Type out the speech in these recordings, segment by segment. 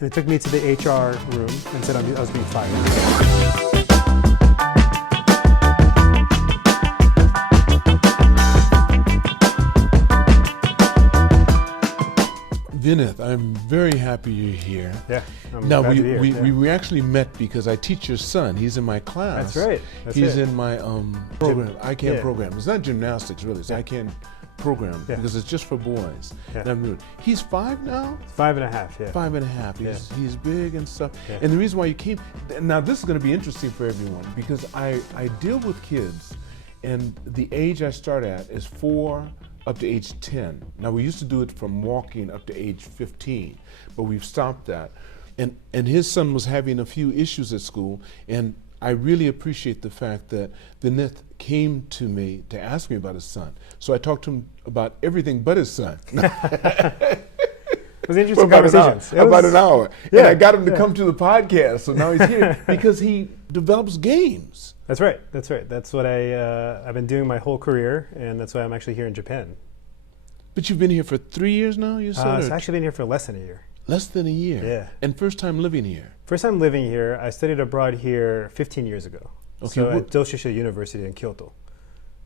and it took me to the HR room and said I was being fired. Vinith, I'm very happy you're here. Yeah, I'm now glad to be here. we actually met because I teach your son. He's in my class. That's right. He's in my program. I can't program. It's not gymnastics really. So I can't program because it's just for boys. Yeah. He's 5 now. 5.5. Yeah. 5.5. He's big and stuff. Yeah. And the reason why you came now, this is going to be interesting for everyone because I deal with kids, and the age I start at is 4 up to age 10. Now we used to do it from walking up to age 15, but we've stopped that. And his son was having a few issues at school, and I really appreciate the fact that Venith came to me to ask me about his son. So I talked to him about everything but his son. It was interesting conversations. About an hour. Yeah. And I got him to come to the podcast, so now he's here because he develops games. That's right. That's what I've been doing my whole career, and that's why I'm actually here in Japan. But you've been here for 3 years now, you said? I've actually been here for less than a year. Less than a year? Yeah. And first time living here? First time living here, I studied abroad here 15 years ago. Okay. So at Doshisha University in Kyoto.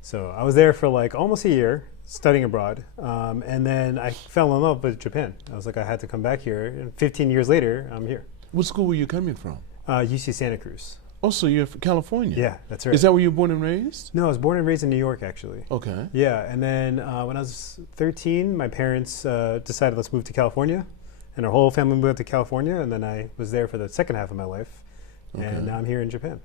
So I was there for like almost a year studying abroad, and then I fell in love with Japan. I was like, I had to come back here, and 15 years later, I'm here. What school were you coming from? UC Santa Cruz. Oh, so you're from California? Yeah, that's right. Is that where you were born and raised? No, I was born and raised in New York, actually. Okay. Yeah, and then when I was 13, my parents decided let's move to California, and our whole family moved to California, and then I was there for the second half of my life, and now I'm here in Japan.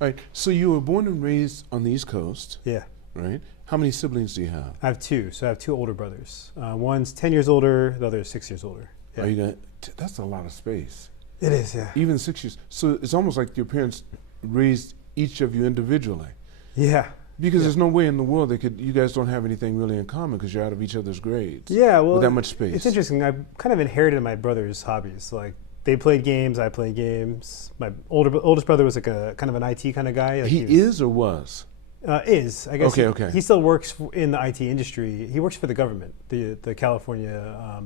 All right, so you were born and raised on the East Coast. Yeah. Right? How many siblings do you have? I have 2, so I have 2 older brothers. One's 10 years older, the other is 6 years older. Yeah. Are you that's a lot of space. It is, yeah. Even 6 years. So it's almost like your parents raised each of you individually. Yeah. Because there's no way in the world you guys don't have anything really in common because you're out of each other's grades. Yeah, well, with that much space. It's interesting. I kind of inherited my brother's hobbies. Like they played games, I played games. My oldest brother was like a kind of an IT kind of guy. Like he is or was? I guess. Okay. He still works in the IT industry. He works for the government, the California,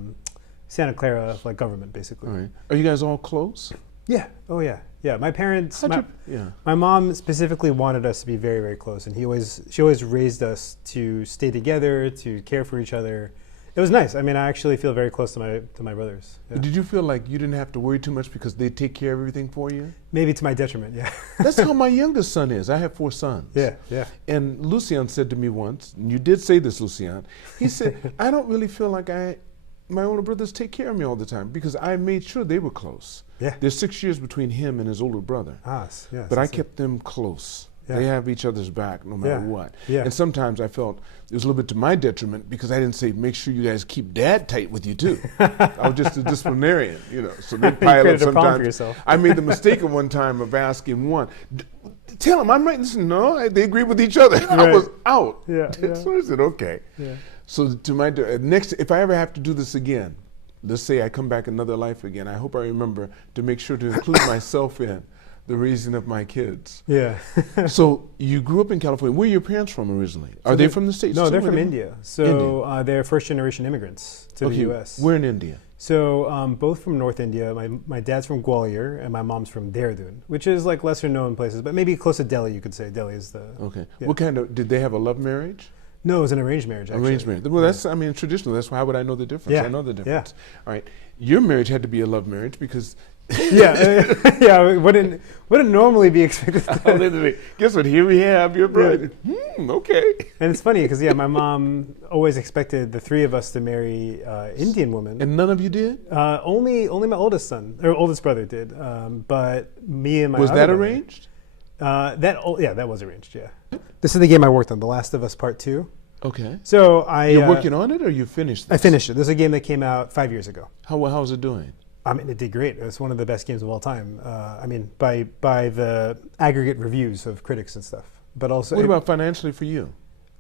Santa Clara like government, basically. All right. Are you guys all close? Yeah. Oh yeah. Yeah. My parents. Yeah. My mom specifically wanted us to be very, very close, and she always raised us to stay together, to care for each other. It was nice. I mean, I actually feel very close to my brothers. Yeah. Did you feel like you didn't have to worry too much because they take care of everything for you? Maybe to my detriment. Yeah. That's how my youngest son is. I have 4 sons. Yeah. And Lucian said to me once, and you did say this, Lucian. He said, "I don't really feel like my older brothers take care of me all the time because I made sure they were close." Yeah. There's 6 years between him and his older brother. Yes. But I kept them close. Yeah. They have each other's back no matter what. Yeah. And sometimes I felt it was a little bit to my detriment because I didn't say, make sure you guys keep dad tight with you too. I was just a disciplinarian, so they pile up sometimes. I made the mistake of one time of asking one, tell him I'm right. Listen, no, they agree with each other. Right. I was out. Yeah. So I said, okay. Yeah. So to my next, if I ever have to do this again, let's say I come back another life again, I hope I remember to make sure to include myself in the raising of my kids. Yeah. So you grew up in California. Where are your parents from originally? Are they from the States? No, they're from India. So they're first generation immigrants to the U.S. Where in India? So both from North India. My dad's from Gwalior and my mom's from Dehradun, which is like lesser known places, but maybe close to Delhi, you could say. Delhi is the... Okay. Yeah. What kind of, did they have a love marriage? No, it was an arranged marriage, actually. Arranged marriage. Well, that's, traditional. That's why would I know the difference? Yeah. I know the difference. Yeah. All right. Your marriage had to be a love marriage because... It wouldn't normally be expected. Guess what? Here we have your bride. Okay. And it's funny because my mom always expected the 3 of us to marry Indian women. And none of you did? Only my oldest brother did. But me and my was other that brother, arranged? That was arranged. Yeah. This is the game I worked on, The Last of Us Part 2. Okay. So you're working on it, or you finished this? I finished it. This is a game that came out 5 years ago. How's it doing? I mean, it did great. It's one of the best games of all time. By the aggregate reviews of critics and stuff. But also, what about financially for you?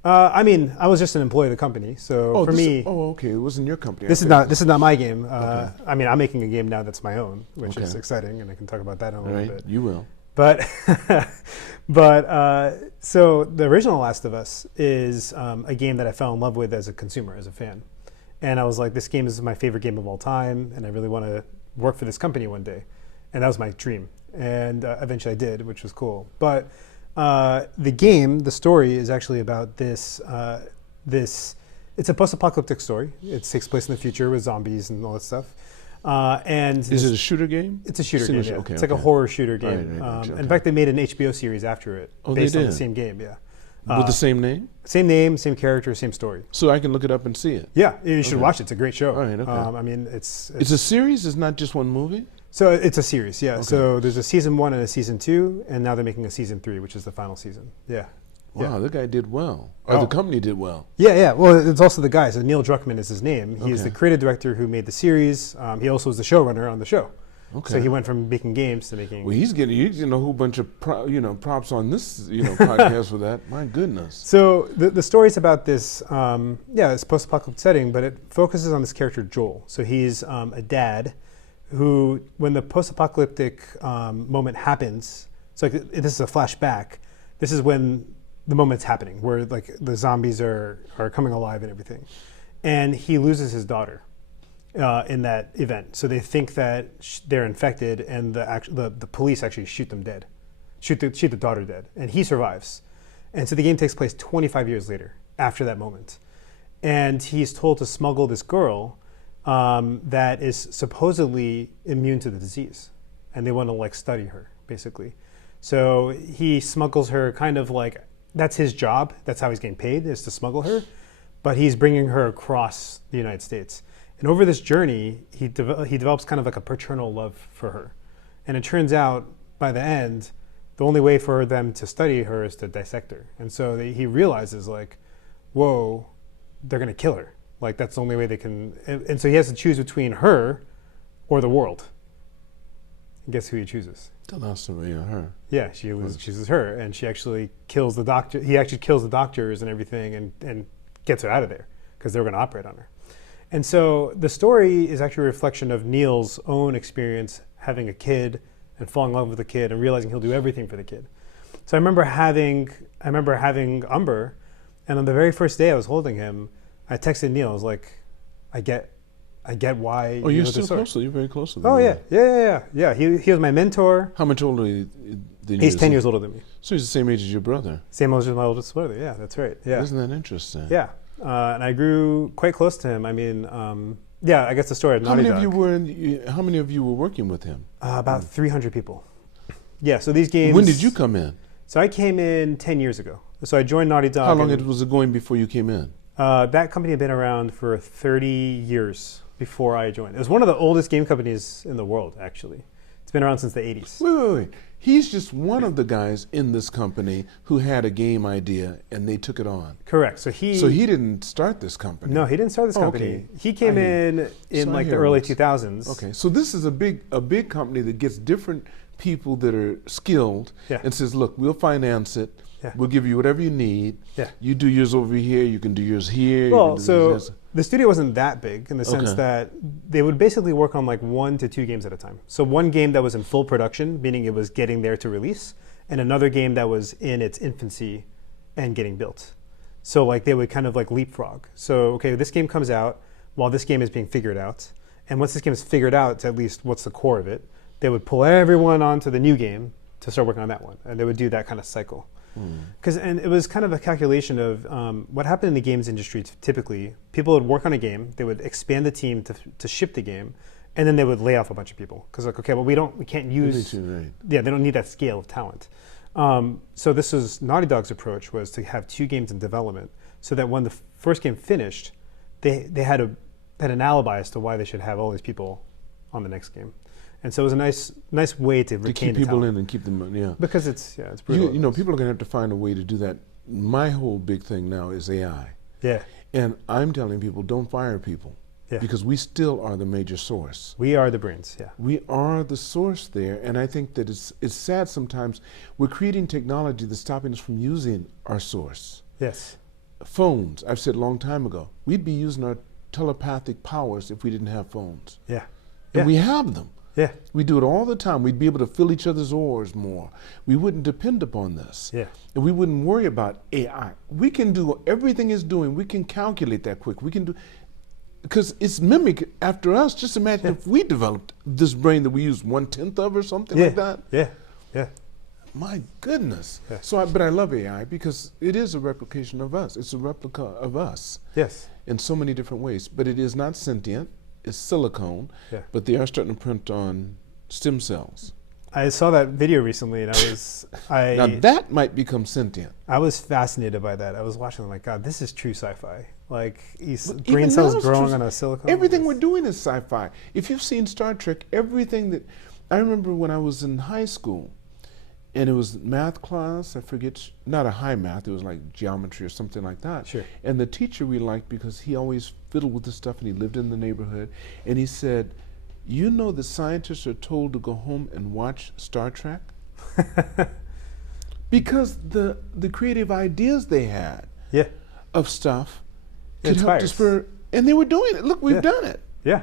I was just an employee of the company, so for me. Oh, okay. It wasn't your company. This is not my game. Okay. I'm making a game now that's my own, which is exciting, and I can talk about that in a little bit. You will. But so the original Last of Us is a game that I fell in love with as a consumer, as a fan. And I was like, this game is my favorite game of all time, and I really want to work for this company one day. And that was my dream. And eventually I did, which was cool. But the story is actually about this, it's a post-apocalyptic story. It takes place in the future with zombies and all that stuff. And is it a shooter game? It's a shooter game, yeah. Okay, it's like a horror shooter game. Right, In fact, they made an HBO series after it based on the same game, yeah. With the same name? Same name, same character, same story. So I can look it up and see it? Yeah, you should watch it. It's a great show. All right, okay. I mean, it's a series? It's not just one movie? So it's a series, yeah. Okay. So there's a season 1 and a season 2, and now they're making a season 3, which is the final season. Yeah. Wow, the guy did well. Or the company did well. Yeah. Well, it's also the guy. So Neil Druckmann is his name. He is the creative director who made the series. He also was the showrunner on the show. Okay. So he went from making games to making. Well, he's getting a whole bunch of props on this podcast for that. My goodness. So the story's about this it's post-apocalyptic setting, but it focuses on this character Joel. So he's a dad who, when the post-apocalyptic moment happens, so like this is a flashback. This is when the moment's happening, where like the zombies are coming alive and everything, and he loses his daughter in that event. So they think that they're infected, and the police actually shoot them dead, shoot the daughter dead, and he survives. And so the game takes place 25 years later, after that moment, and he's told to smuggle this girl that is supposedly immune to the disease, and they want to like study her basically. So he smuggles her, kind of like, that's his job. That's how he's getting paid, is to smuggle her. But he's bringing her across the United States. And over this journey, he develops kind of like a paternal love for her. And it turns out, by the end, the only way for them to study her is to dissect her. And so he realizes, like, whoa, they're going to kill her. Like, that's the only way they can. And so he has to choose between her or the world. And guess who he chooses? The last of her. Yeah, she chooses her, and she actually kills the doctor. He actually kills the doctors and everything, and gets her out of there because they were going to operate on her. And so the story is actually a reflection of Neil's own experience having a kid and falling in love with the kid and realizing he'll do everything for the kid. So I remember having Umber, and on the very first day I was holding him, I texted Neil. I was like, I get why. Oh, you're still close. You're very close to them. Oh yeah. He was my mentor. How much older than you? He's 10 years older than me. So he's the same age as your brother. Same age as my oldest brother. Yeah, that's right. Yeah. Isn't that interesting? Yeah, and I grew quite close to him. I mean, I guess the story of Naughty Dog. How many of you were working with him? About 300 people. Yeah. So these games. When did you come in? So I came in 10 years ago. So I joined Naughty Dog. How long was it going before you came in? That company had been around for 30 years. Before I joined. It was one of the oldest game companies in the world, actually. It's been around since the 80s. Wait. He's just one of the guys in this company who had a game idea and they took it on. Correct. So he didn't start this company. No, he didn't start this company. Okay. He came in like the early 2000s. Okay. So this is a big company that gets different people that are skilled and says, look, we'll finance it. Yeah. We'll give you whatever you need. Yeah. You do yours over here. You can do yours here. Well, so the studio wasn't that big in the sense that they would basically work on like 1 to 2 games at a time. So one game that was in full production, meaning it was getting there to release, and another game that was in its infancy and getting built. So like they would kind of like leapfrog. So, okay, this game comes out while this game is being figured out. And once this game is figured out, at least what's the core of it, they would pull everyone onto the new game to start working on that one. And they would do that kind of cycle. And it was kind of a calculation of what happened in the games industry. Typically, people would work on a game, they would expand the team to ship the game, and then they would lay off a bunch of people because like, okay, well we can't use. They don't need that scale of talent. So this was Naughty Dog's approach, was to have 2 games in development, so that when the first game finished, they had an alibi as to why they should have all these people on the next game. And so it was a nice way to retain keep people in and keep them, because it's brutal. People are going to have to find a way to do that. My whole big thing now is AI. Yeah. And I'm telling people, don't fire people. Yeah. Because we still are the major source. We are the brains, yeah. We are the source there, and I think that it's sad sometimes we're creating technology that's stopping us from using our source. Yes. Phones, I've said a long time ago, we'd be using our telepathic powers if we didn't have phones. Yeah. And we have them. Yeah. We do it all the time. We'd be able to fill each other's oars more. We wouldn't depend upon this. Yeah. And we wouldn't worry about AI. We can do everything it's doing. We can calculate that quick. We can do. because it's mimic after us. Just imagine if we developed this brain that we use 1/10 of or something like that. Yeah. My goodness. Yeah. But I love AI because it is a replication of us. It's a replica of us. Yes. In so many different ways. But it is not sentient. It's silicone. Yeah. But they are starting to print on stem cells. I saw that video recently, and Now that might become sentient. I was fascinated by that. I was watching, like, God, this is true sci-fi. Like, Even brain now cells it's growing true. on a silicone. Everything we're doing is sci-fi. If you've seen Star Trek, everything that I remember when I was in high school, and it was math class. I forget, not a high math. It was like geometry or something like that. Sure. And the teacher we liked because he always fiddled with this stuff, and he lived in the neighborhood. And he said, "You know, the scientists are told to go home and watch Star Trek because the creative ideas they had of stuff could help to spur." And they were doing it. Look, we've done it. Yeah.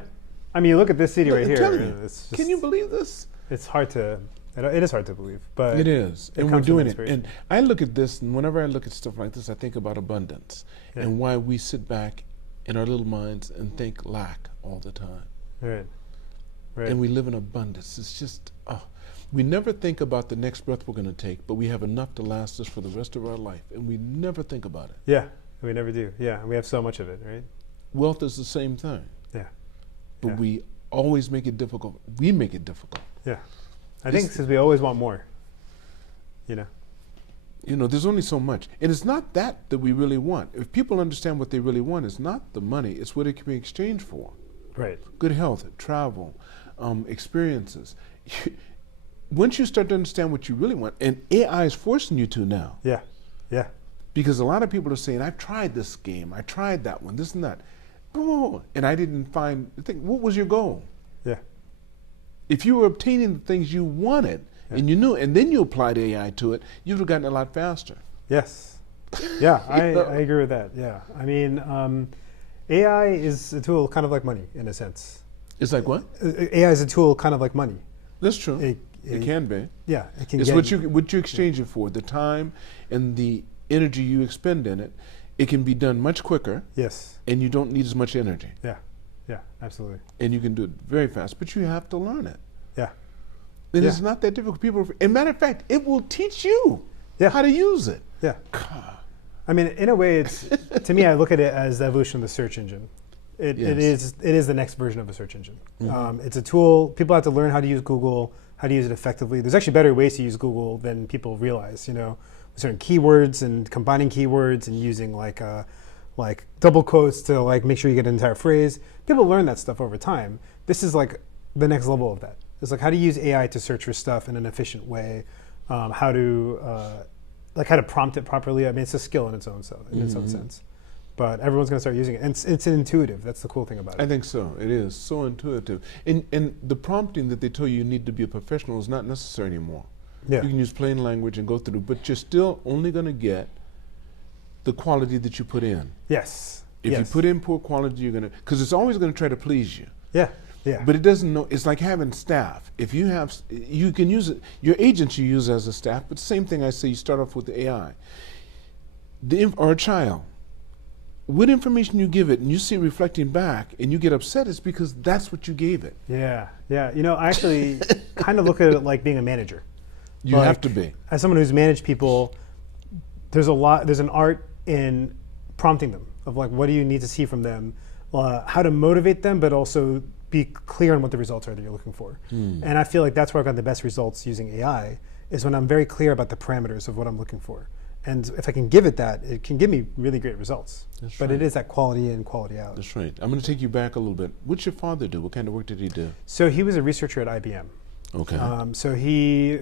I mean, you look at this CD right here. It's just, can you believe this? It's hard to. It is hard to believe, but it is, and we're doing it. And I look at this, and whenever I look at stuff like this, I think about abundance and why we sit back in our little minds and think lack all the time. Right. And we live in abundance. It's just, we never think about the next breath we're going to take, but we have enough to last us for the rest of our life, and we never think about it. Yeah, we never do. Yeah, and we have so much of it, right? Wealth is the same thing. Yeah. But we always make it difficult. We make it difficult. Yeah. I think because we always want more, you know. You know, there's only so much. And it's not that we really want. If people understand what they really want, it's not the money, it's what it can be exchanged for. Right. Good health, travel, experiences. Once you start to understand what you really want, and AI is forcing you to now. Yeah. Because a lot of people are saying, I've tried this game, I tried that one, this and that. And I didn't think, what was your goal? Yeah. If you were obtaining the things you wanted and you knew, and then you applied AI to it, you'd have gotten a lot faster. Yes. Yeah, I agree with that. Yeah. I mean, AI is a tool kind of like money in a sense. It's like what? AI is a tool kind of like money. That's true. It can be. Yeah, it can. It's what you exchange it for, the time and the energy you expend in it. It can be done much quicker. Yes. And you don't need as much energy. Yeah, absolutely. And you can do it very fast, but you have to learn it. Yeah. And it's not that difficult. And matter of fact, it will teach you how to use it. Yeah. I mean, in a way, it's to me, I look at it as the evolution of the search engine. It is the next version of a search engine. Mm-hmm. It's a tool. People have to learn how to use Google, how to use it effectively. There's actually better ways to use Google than people realize. You know, certain keywords and combining keywords and using like double quotes to like make sure you get an entire phrase. People learn that stuff over time. This is like the next level of that. It's like how to use AI to search for stuff in an efficient way, how to prompt it properly. I mean, it's a skill in its own sense. But everyone's going to start using it, and it's intuitive. That's the cool thing about it. I think so. It is so intuitive, and the prompting that they tell you need to be a professional is not necessary anymore. Yeah. You can use plain language and go through, but you're still only going to get the quality that you put in. Yes. If you put in poor quality, you're going to, because it's always going to try to please you. Yeah. But it doesn't know. It's like having staff. If you have, you can use it. Your agents you use as a staff. But the same thing I say. You start off with the AI, or a child. What information you give it, and you see it reflecting back, and you get upset, it's because that's what you gave it. Yeah. You know, I actually kind of look at it like being a manager. You have to be. As someone who's managed people, there's an art in prompting them of like, what do you need to see from them, how to motivate them, but also be clear on what the results are that you're looking for. And I feel like that's where I've got the best results using AI, is when I'm very clear about the parameters of what I'm looking for. And if I can give it that, it can give me really great results. That's right. But it is that quality in, quality out. That's right. I'm going to take you back a little bit. What's your father do? What kind of work did he do? So he was a researcher at IBM. Okay. So he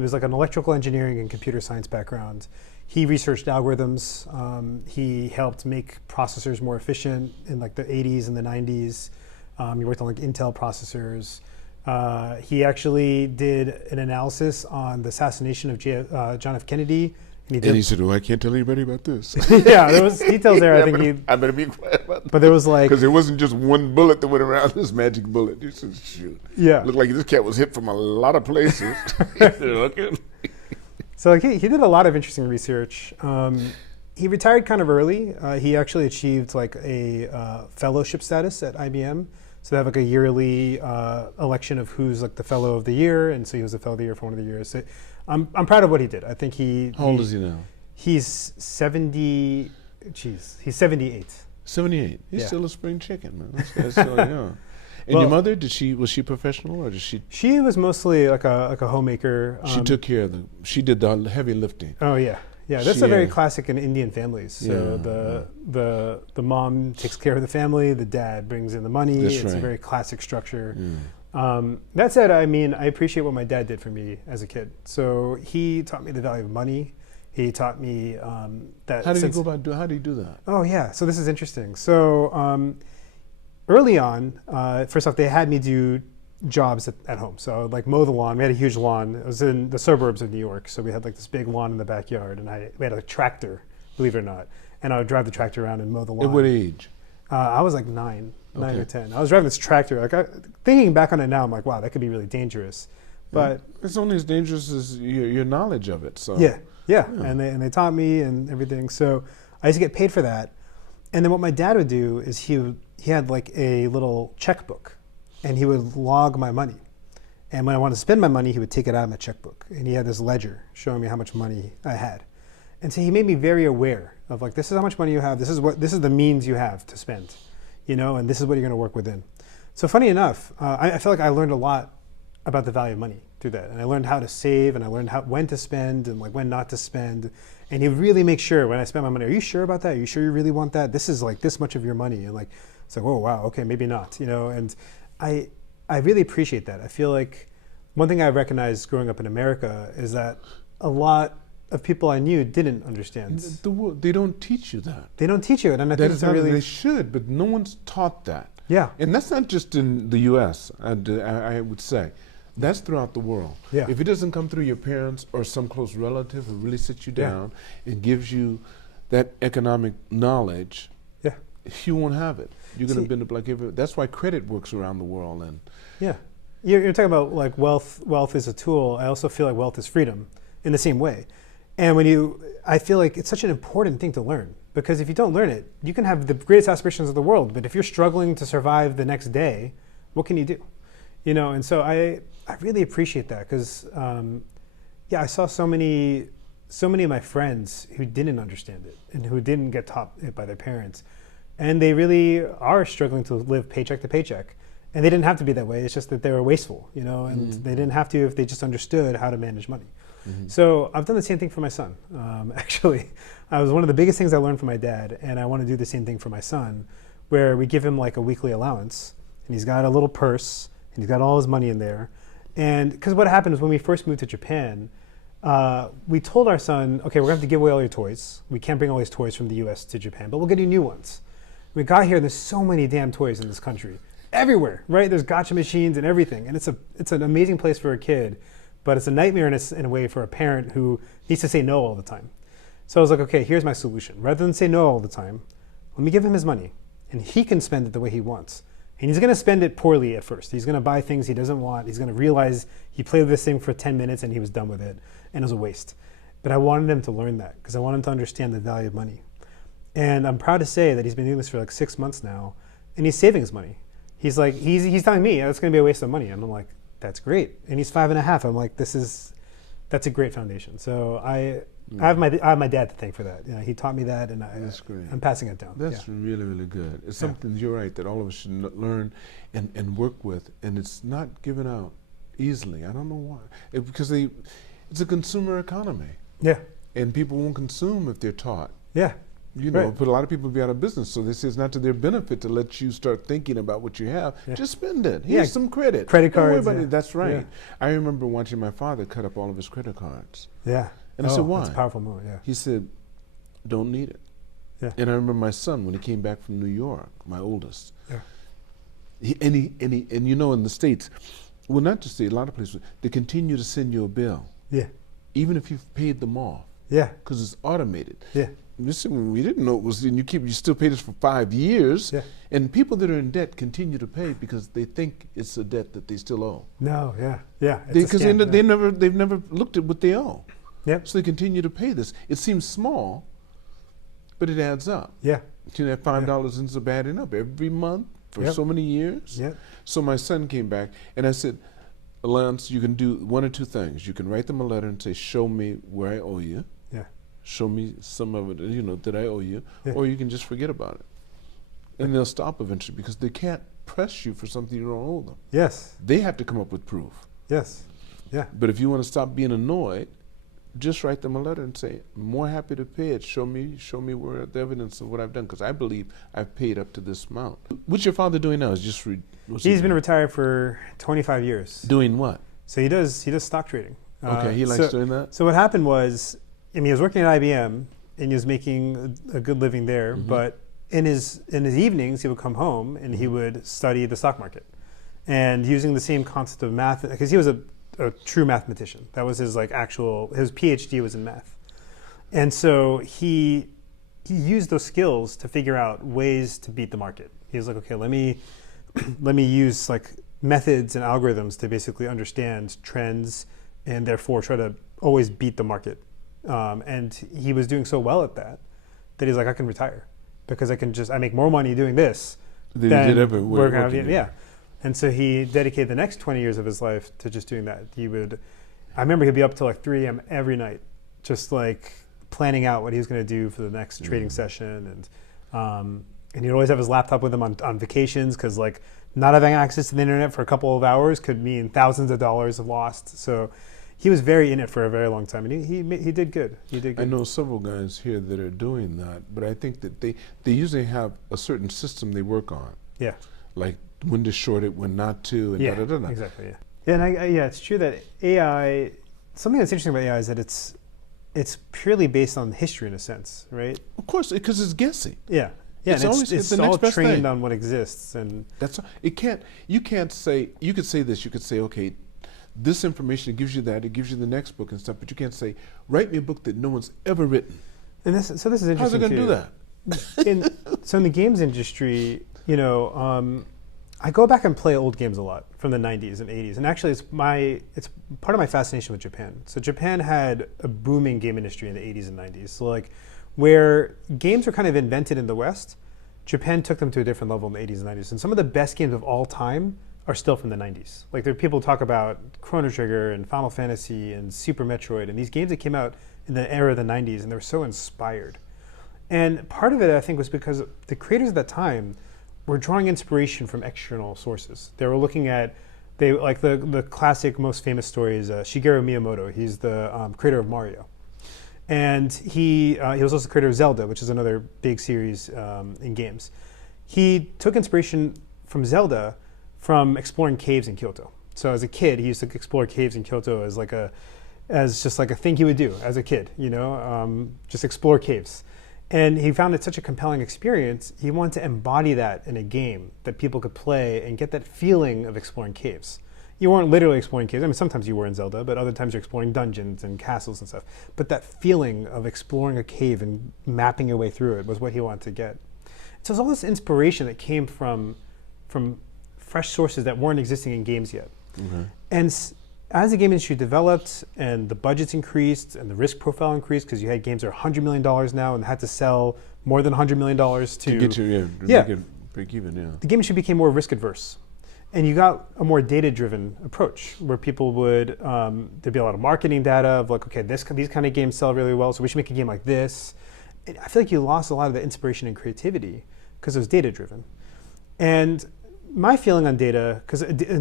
was like an electrical engineering and computer science background. He researched algorithms. He helped make processors more efficient in like the 80s and the 90s. He worked on like Intel processors. He actually did an analysis on the assassination of John F. Kennedy. And he said, "Oh, I can't tell anybody about this." Yeah, there was details there. I better be quiet about that. But there was like, because there wasn't just one bullet that went around. This magic bullet. This is shoot. Yeah, looked like this cat was hit from a lot of places. So like he did a lot of interesting research. he retired kind of early. He actually achieved like a fellowship status at IBM. So they have like a yearly election of who's like the fellow of the year, and so he was the fellow of the year for one of the years. So I'm proud of what he did. I think How old is he now? He's 70. He's 78. 78. He's Yeah. still a spring chicken, man. This guy's so young. And Well- your mother, was she professional, or did she? She was mostly like a homemaker. She took care of she did the heavy lifting. Oh yeah, yeah. That's She- a very classic in Indian families. So Yeah, the mom takes care of the family, the dad brings in the money. That's It's a right. very classic structure. Yeah. That said, I mean, I appreciate what my dad did for me as a kid. So he taught me the value of money. He taught me that. How did you sense- go about how do you do that? Oh yeah, so this is interesting. So early on, first off, they had me do jobs at home. So I would like mow the lawn. We had a huge lawn. It was in the suburbs of New York, so we had like this big lawn in the backyard, and we had a tractor, believe it or not, and I would drive the tractor around and mow the lawn. At what age? I was like nine Okay. or 10. I was driving this tractor. Like thinking back on it now, I'm like, wow, that could be really dangerous. But It's only as dangerous as your knowledge of it. So yeah. And they taught me and everything. So I used to get paid for that. And then what my dad would do is he had like a little checkbook, and he would log my money. And when I wanted to spend my money, he would take it out of my checkbook, and he had this ledger showing me how much money I had. And so he made me very aware of like, this is how much money you have. This is the means you have to spend, and this is what you're going to work within. So funny enough, I feel like I learned a lot about the value of money through that. And I learned how to save, and I learned when to spend and like when not to spend. And he really makes sure when I spend my money, are you sure about that? Are you sure you really want that? This is like this much of your money. And like, it's like, oh, wow, okay, maybe not, and I really appreciate that. I feel like one thing I recognized growing up in America is that a lot of people I knew didn't understand. They don't teach you that. They don't teach you it. And I That think is it's a not really, they should, but no one's taught that. yeah. And that's not just in the U.S., I would say. That's throughout the world. Yeah. If it doesn't come through your parents or some close relative who really sits you Yeah. down and gives you that economic knowledge, Yeah. you won't have it. You're going See- to bend up like that's why credit works around the world. And Yeah. You're talking about like wealth. Wealth is a tool. I also feel like wealth is freedom in the same way. And I feel like it's such an important thing to learn, because if you don't learn it, you can have the greatest aspirations of the world, but if you're struggling to survive the next day, what can you do? And so I really appreciate that, because I saw so many of my friends who didn't understand it and who didn't get taught it by their parents, and they really are struggling to live paycheck to paycheck. And they didn't have to be that way. It's just that they were wasteful, and they didn't have to if they just understood how to manage money. So I've done the same thing for my son. Actually, I was one of the biggest things I learned from my dad, and I want to do the same thing for my son, where we give him like a weekly allowance, and he's got a little purse, and he's got all his money in there. And because what happened is when we first moved to Japan, we told our son, okay, we're going to have to give away all your toys. We can't bring all these toys from the US to Japan, but we'll get you new ones. We got here, and there's so many damn toys in this country. Everywhere, right? There's gacha machines and everything. And it's an amazing place for a kid, but it's a nightmare in a way for a parent who needs to say no all the time. So I was like, okay, here's my solution. Rather than say no all the time, let me give him his money, and he can spend it the way he wants. And he's going to spend it poorly at first. He's going to buy things he doesn't want. He's going to realize he played this thing for 10 minutes and he was done with it, and it was a waste. But I wanted him to learn that, because I wanted him to understand the value of money. And I'm proud to say that he's been doing this for like 6 months now, and he's saving his money. He's like, he's telling me that's going to be a waste of money. And I'm like, that's great. And he's 5.5. I'm like, that's a great foundation. So I have my dad to thank for that. He taught me that, and That's great. I'm passing it down. That's really, really good. It's something, you're right, that all of us should learn and work with, and it's not given out easily. I don't know why. Because it's a consumer economy, Yeah. and people won't consume if they're taught. Yeah. Right. But a lot of people will be out of business, so this is not to their benefit to let you start thinking about what you have. Yeah. Just spend it. Here's some credit. Credit Don't worry cards, about yeah. it. That's right. Yeah. I remember watching my father cut up all of his credit cards. Yeah. And I said, why? That's a powerful move, yeah. He said, don't need it. Yeah. And I remember my son, when he came back from New York, my oldest, Yeah. and in the States, well, not just a lot of places, they continue to send you a bill, Yeah. even if you've paid them off, Yeah. because it's automated. Yeah. Listen, we didn't know it was, and you still pay this for 5 years, Yeah. and people that are in debt continue to pay because they think it's a debt that they still owe. No, yeah. Yeah. Because they've never looked at what they owe. Yep. So they continue to pay this. It seems small, but it adds up. Yeah. That $5 ends up adding up every month for so many years. Yeah. So my son came back, and I said, Lance, you can do one or two things. You can write them a letter and say, show me where I owe you. Yeah. Show me some of it, that I owe you. Yeah. Or you can just forget about it. And they'll stop eventually because they can't press you for something you don't owe them. Yes. They have to come up with proof. Yes. Yeah. But if you want to stop being annoyed, just write them a letter and say, I'm more happy to pay it. Show me where the evidence of what I've done, because I believe I've paid up to this amount. What's your father doing now? He's been retired for 25 years. Doing what? So he does stock trading. Okay, he likes doing that? So what happened was, he was working at IBM and he was making a good living there, but in his evenings he would come home and he would study the stock market. And using the same concept of math, because he was a true mathematician. That was his his PhD was in math. And so he used those skills to figure out ways to beat the market. He was like, okay, let me use methods and algorithms to basically understand trends and therefore try to always beat the market. And he was doing so well at that he's like, I can retire because I make more money doing this than he did ever working. Yeah. And so he dedicated the next 20 years of his life to just doing that. I remember he'd be up till 3 a.m. every night, just planning out what he was going to do for the next trading session. And he'd always have his laptop with him on vacations because not having access to the internet for a couple of hours could mean thousands of dollars lost. So he was very in it for a very long time, and he did good. He did good. I know several guys here that are doing that, but I think that they usually have a certain system they work on. Yeah. Like when to short it, when not to, and da-da-da-da. Exactly, yeah. And it's true that AI, something that's interesting about AI is that it's purely based on history in a sense, right? Of course, because it's guessing. Yeah. Yeah, it's it's all trained on what exists, and that's it. You could say this. You could say, okay, this information, it gives you that, it gives you the next book and stuff, but you can't say, write me a book that no one's ever written. And this is interesting. How's it going to do that? So in the games industry, I go back and play old games a lot from the 90s and 80s, and actually it's part of my fascination with Japan. So Japan had a booming game industry in the 80s and 90s. So where games were kind of invented in the West, Japan took them to a different level in the 80s and 90s. And some of the best games of all time are still from the 90s. There are people talk about Chrono Trigger and Final Fantasy and Super Metroid and these games that came out in the era of the 90s, and they were so inspired. And part of it, I think, was because the creators at that time were drawing inspiration from external sources. They were looking at, the classic, most famous story is Shigeru Miyamoto. He's the creator of Mario. And he was also the creator of Zelda, which is another big series in games. He took inspiration from Zelda from exploring caves in Kyoto. So as a kid, he used to explore caves in Kyoto as just a thing he would do as a kid, just explore caves. And he found it such a compelling experience, he wanted to embody that in a game that people could play and get that feeling of exploring caves. You weren't literally exploring caves. I mean, sometimes you were in Zelda, but other times you're exploring dungeons and castles and stuff. But that feeling of exploring a cave and mapping your way through it was what he wanted to get. So there's all this inspiration that came from fresh sources that weren't existing in games yet. Mm-hmm. And as the game industry developed and the budgets increased and the risk profile increased, because you had games that are $100 million now and had to sell more than $100 million to get you, make it break even, the game industry became more risk adverse. And you got a more data-driven approach where people would, there'd be a lot of marketing data of okay, these kind of games sell really well, so we should make a game like this. And I feel like you lost a lot of the inspiration and creativity because it was data-driven. And my feeling on data,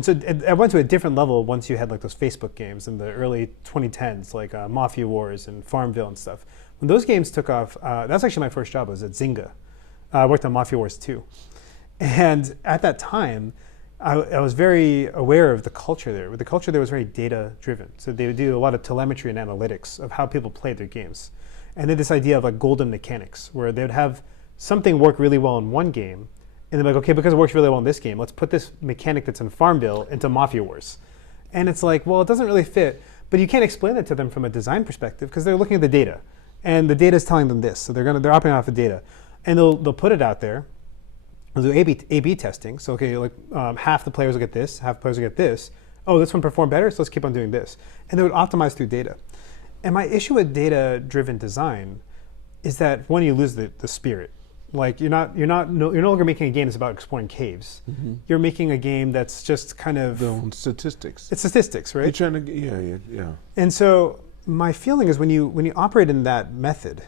so I went to a different level once you had those Facebook games in the early 2010s, Mafia Wars and Farmville and stuff. When those games took off, that's actually my first job, was at Zynga. I worked on Mafia Wars 2. And at that time, I was very aware of the culture there. The culture there was very data-driven. So they would do a lot of telemetry and analytics of how people played their games. And they had this idea of golden mechanics, where they would have something work really well in one game, and they're okay, because it works really well in this game, let's put this mechanic that's in Farmville into Mafia Wars. And it's well, it doesn't really fit, but you can't explain it to them from a design perspective because they're looking at the data, and the data is telling them this, so they're operating off the data, and they'll put it out there. They'll do A/B testing. So half the players will get this, half the players will get this. Oh, this one performed better, so let's keep on doing this. And they would optimize through data. And my issue with data-driven design is that one, you lose the spirit. Like you're no longer making a game that's about exploring caves. You're making a game that's just kind of statistics. It's statistics, right? You're trying to yeah. And so my feeling is when you operate in that method,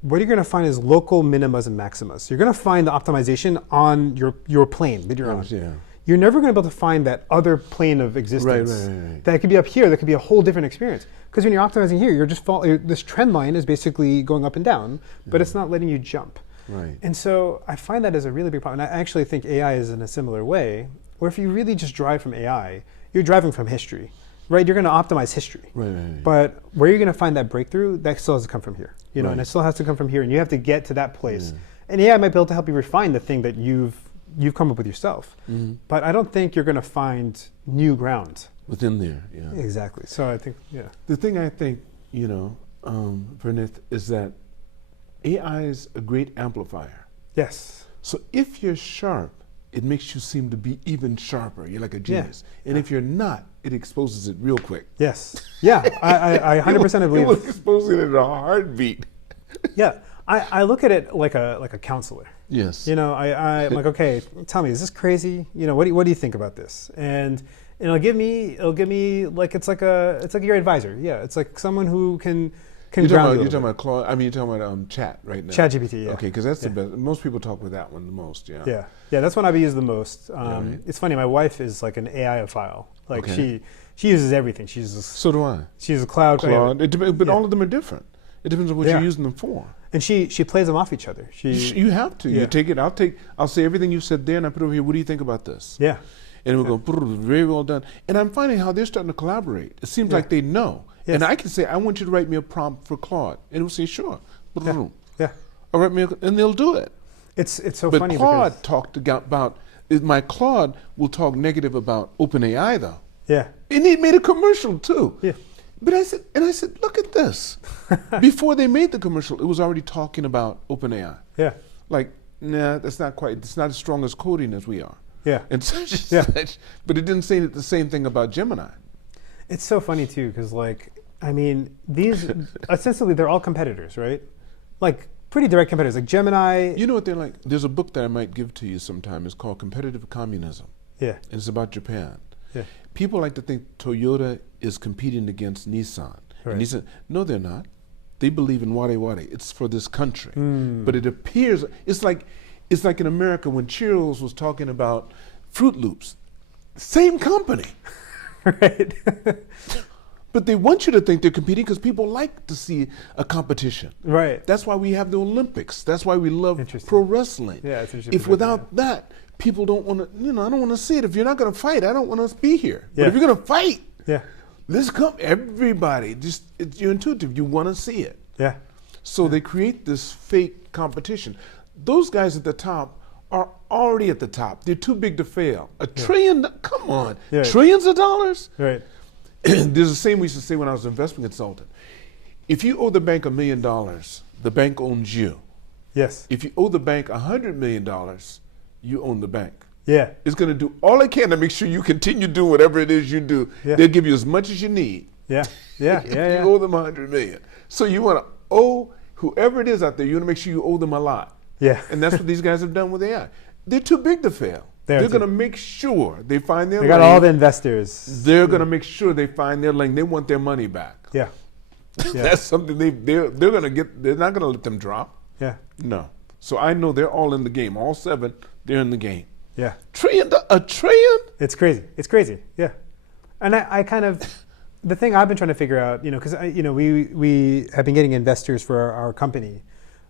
what you're going to find is local minimas and maximas. You're going to find the optimization on your plane that you're on. Yeah. You're never going to be able to find that other plane of existence Right. that could be up here. That could be a whole different experience. Because when you're optimizing here, you're just this trend line is basically going up and down, but it's not letting you jump. Right. And so I find that as a really big problem. And I actually think AI is in a similar way, where if you really just drive from AI, you're driving from history, right? You're going to optimize history. Right. But where you're going to find that breakthrough, that still has to come from here, you know, and it still has to come from here, and you have to get to that place. And AI might be able to help you refine the thing that you've come up with yourself. But I don't think you're going to find new ground Within there, yeah. Exactly. So I think, The thing I think, Venith, is that AI is a great amplifier. Yes. So if you're sharp, it makes you seem to be even sharper. You're like a genius. And if you're not, it exposes it real quick. Yes. Yeah. I 100% believe it will expose it in a heartbeat. Yeah. I look at it like a counselor. Yes. I'm like, okay, tell me, is this crazy? What do you think about this? And it'll give me like it's like your advisor. Yeah. It's like someone who can You're ground talking about Claude. I mean, you're talking about chat right now. ChatGPT. Yeah. Okay, because that's the best. Most people talk with that one the most. Yeah. Yeah. That's one I've used the most. Right. It's funny. My wife is like an AI-ophile. Like Okay. she uses everything. She uses. So do I. She uses Claude. But all of them are different. It depends on what you're using them for. And she plays them off each other. You have to. You take it. I'll say everything you said there, and I put it over here. What do you think about this? Yeah. And we'll go, very well done. And I'm finding how they're starting to collaborate. It seems like they know. Yes. And I can say, I want you to write me a prompt for Claude. And it will say, sure. Yeah. Or write me and they'll do it. It's so but funny. But Claude talked about, my Claude will talk negative about OpenAI though. Yeah. And he made a commercial too. Yeah. But I said, look at this. Before they made the commercial, it was already talking about OpenAI. Yeah. Like, nah, it's not as strong as coding as we are. Yeah. And such. But it didn't say the same thing about Gemini. It's so funny too, because these essentially they're all competitors, right? Like pretty direct competitors, like Gemini. You know what they're like? There's a book that I might give to you sometime. It's called Competitive Communism. Yeah. And it's about Japan. Yeah. People like to think Toyota is competing against Nissan. Right. And Nissan, no, they're not. They believe in ware. It's for this country. But it appears it's like in America when Cheerios was talking about Fruit Loops. Same company. Right. But they want you to think they're competing because people like to see a competition. Right. That's why we have the Olympics. That's why we love pro wrestling. Yeah, it's if without that, people don't want to, I don't want to see it. If you're not going to fight, I don't want to be here. Yeah. But if you're going to fight, yeah, everybody, you're intuitive. You want to see it. Yeah. So they create this fake competition. Those guys at the top are already at the top. They're too big to fail. Trillion, come on, trillions of dollars? Right. There's the same we used to say when I was an investment consultant. If you owe the bank $1 million, the bank owns you. Yes. If you owe the bank $100 million, you own the bank. Yeah. It's going to do all it can to make sure you continue doing whatever it is you do. Yeah. They'll give you as much as you need. Yeah. Yeah. You owe them $100 million. So you want to owe whoever it is out there, you want to make sure you owe them a lot. Yeah. And that's what these guys have done with AI. They're too big to fail. They're going to make sure they find their lane. They got all the investors. They're going to make sure they find their lane. They want their money back. Yeah. That's something they're going to get. They're not going to let them drop. Yeah. No. So I know they're all in the game. All 7, they're in the game. Yeah. A trillion? It's crazy. It's crazy. Yeah. And I kind of, the thing I've been trying to figure out, because we have been getting investors for our company,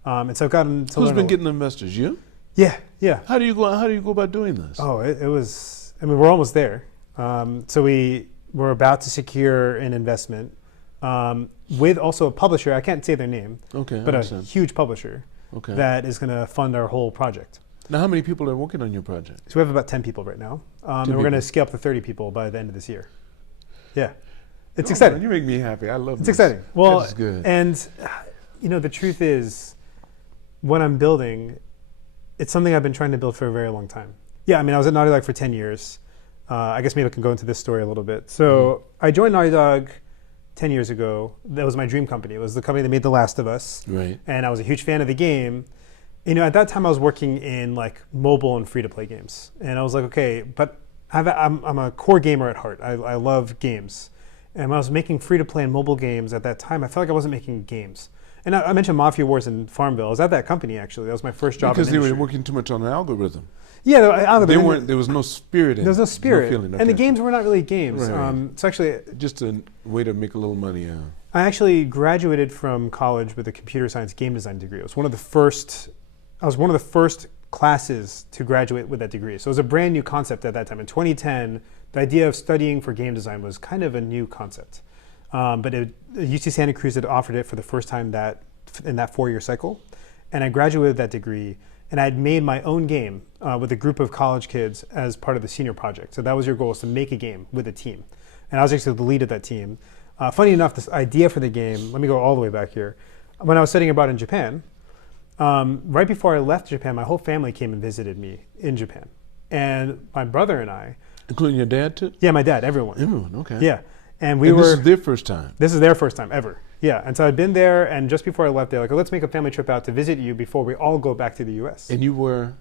and so I've gotten to Who's been getting investors? You? Yeah. Yeah. How do you go about doing this? Oh, it was. We're almost there. So we're about to secure an investment with also a publisher. I can't say their name. Okay. But a huge publisher. Okay. That is going to fund our whole project. Now, how many people are working on your project? So we have about 10 people right now, and we're going to scale up to 30 people by the end of this year. Yeah, it's exciting. Man, you make me happy. I love. It's exciting. Well, that's good. And the truth is, what I'm building, it's something I've been trying to build for a very long time. Yeah, I was at Naughty Dog for 10 years. I guess maybe I can go into this story a little bit. So I joined Naughty Dog 10 years ago, that was my dream company. It was the company that made The Last of Us. Right. And I was a huge fan of the game. At that time I was working in like mobile and free-to-play games. And I was like, okay, but I'm a core gamer at heart. I love games. And when I was making free-to-play and mobile games at that time, I felt like I wasn't making games. And I mentioned Mafia Wars in Farmville. I was at that company, actually. That was my first job. Because they were working too much on the algorithm. Yeah, there was no spirit in it. There was no spirit. No feeling. And the games were not really games. Right. It's actually just a way to make a little money. Yeah. I actually graduated from college with a computer science game design degree. I was one of the first classes to graduate with that degree. So it was a brand new concept at that time. In 2010, the idea of studying for game design was kind of a new concept. But UC Santa Cruz had offered it for the first time in that 4-year cycle. And I graduated with that degree, and I had made my own game with a group of college kids as part of the senior project. So that was your goal, is to make a game with a team. And I was actually the lead of that team. Funny enough, this idea for the game, let me go all the way back here. When I was studying abroad in Japan, right before I left Japan, my whole family came and visited me in Japan. And my brother and I. Including your dad too? Yeah, my dad, everyone. Everyone, okay. Yeah. And this is their first time? This is their first time ever. Yeah, and so I'd been there, and just before I left, they're like, oh, let's make a family trip out to visit you before we all go back to the U.S. And you were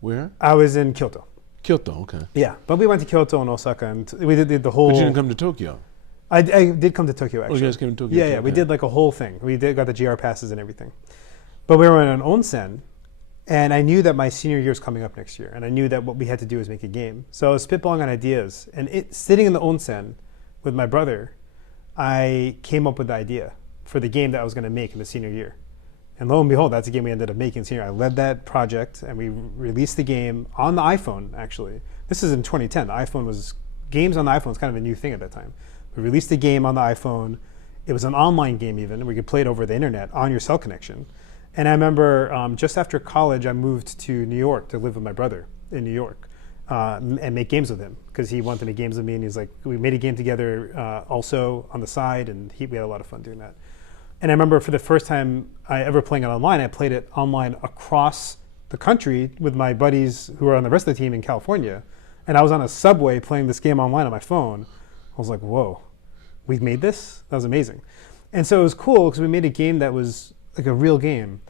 where? I was in Kyoto. Kyoto, okay. Yeah, but we went to Kyoto and Osaka, and we did the whole... But you didn't come to Tokyo? I did come to Tokyo, actually. Oh, you guys came to Tokyo? Yeah, we did like a whole thing. We got the GR passes and everything. But we were in an onsen, and I knew that my senior year was coming up next year, and I knew that what we had to do was make a game. So I was spitballing on ideas, and sitting in the onsen with my brother, I came up with the idea for the game that I was going to make in the senior year. And lo and behold, that's the game we ended up making senior. I led that project, and we released the game on the iPhone, actually. This is in 2010. Games on the iPhone was kind of a new thing at that time. We released the game on the iPhone. It was an online game even. We could play it over the internet on your cell connection. And I remember just after college, I moved to New York to live with my brother in New York and make games with him, because he wanted to make games with me, and he's like, we made a game together also on the side, and we had a lot of fun doing that. And I remember for the first time I ever playing it online, I played it online across the country with my buddies who were on the rest of the team in California. And I was on a subway playing this game online on my phone. I was like, whoa, we've made this? That was amazing. And so it was cool because we made a game that was like a real game.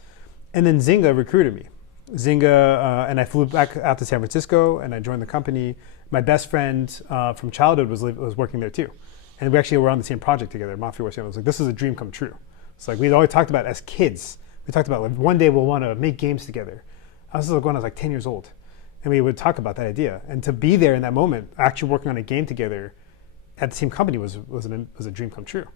And then Zynga recruited me. Zynga, and I flew back out to San Francisco, and I joined the company. My best friend from childhood was working there too. And we actually were on the same project together, Mafia Wars. I was like, this is a dream come true. It's like we'd always talked about as kids. We talked about like one day we'll want to make games together. I was like when I was like 10 years old. And we would talk about that idea. And to be there in that moment, actually working on a game together at the same company was a dream come true.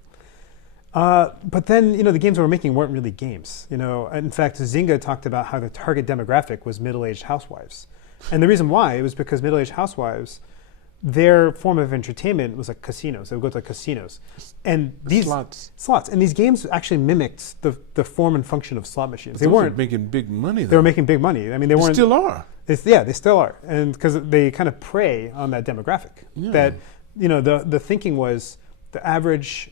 But then, the games we were making weren't really games. In fact, Zynga talked about how the target demographic was middle-aged housewives. And the reason why, it was because middle-aged housewives, their form of entertainment was like casinos. They would go to like casinos. And these slots. And these games actually mimicked the form and function of slot machines. They weren't making big money though. They were making big money. I mean, they weren't. Still are. They still are. And because they kind of prey on that demographic. Yeah. That, the thinking was the average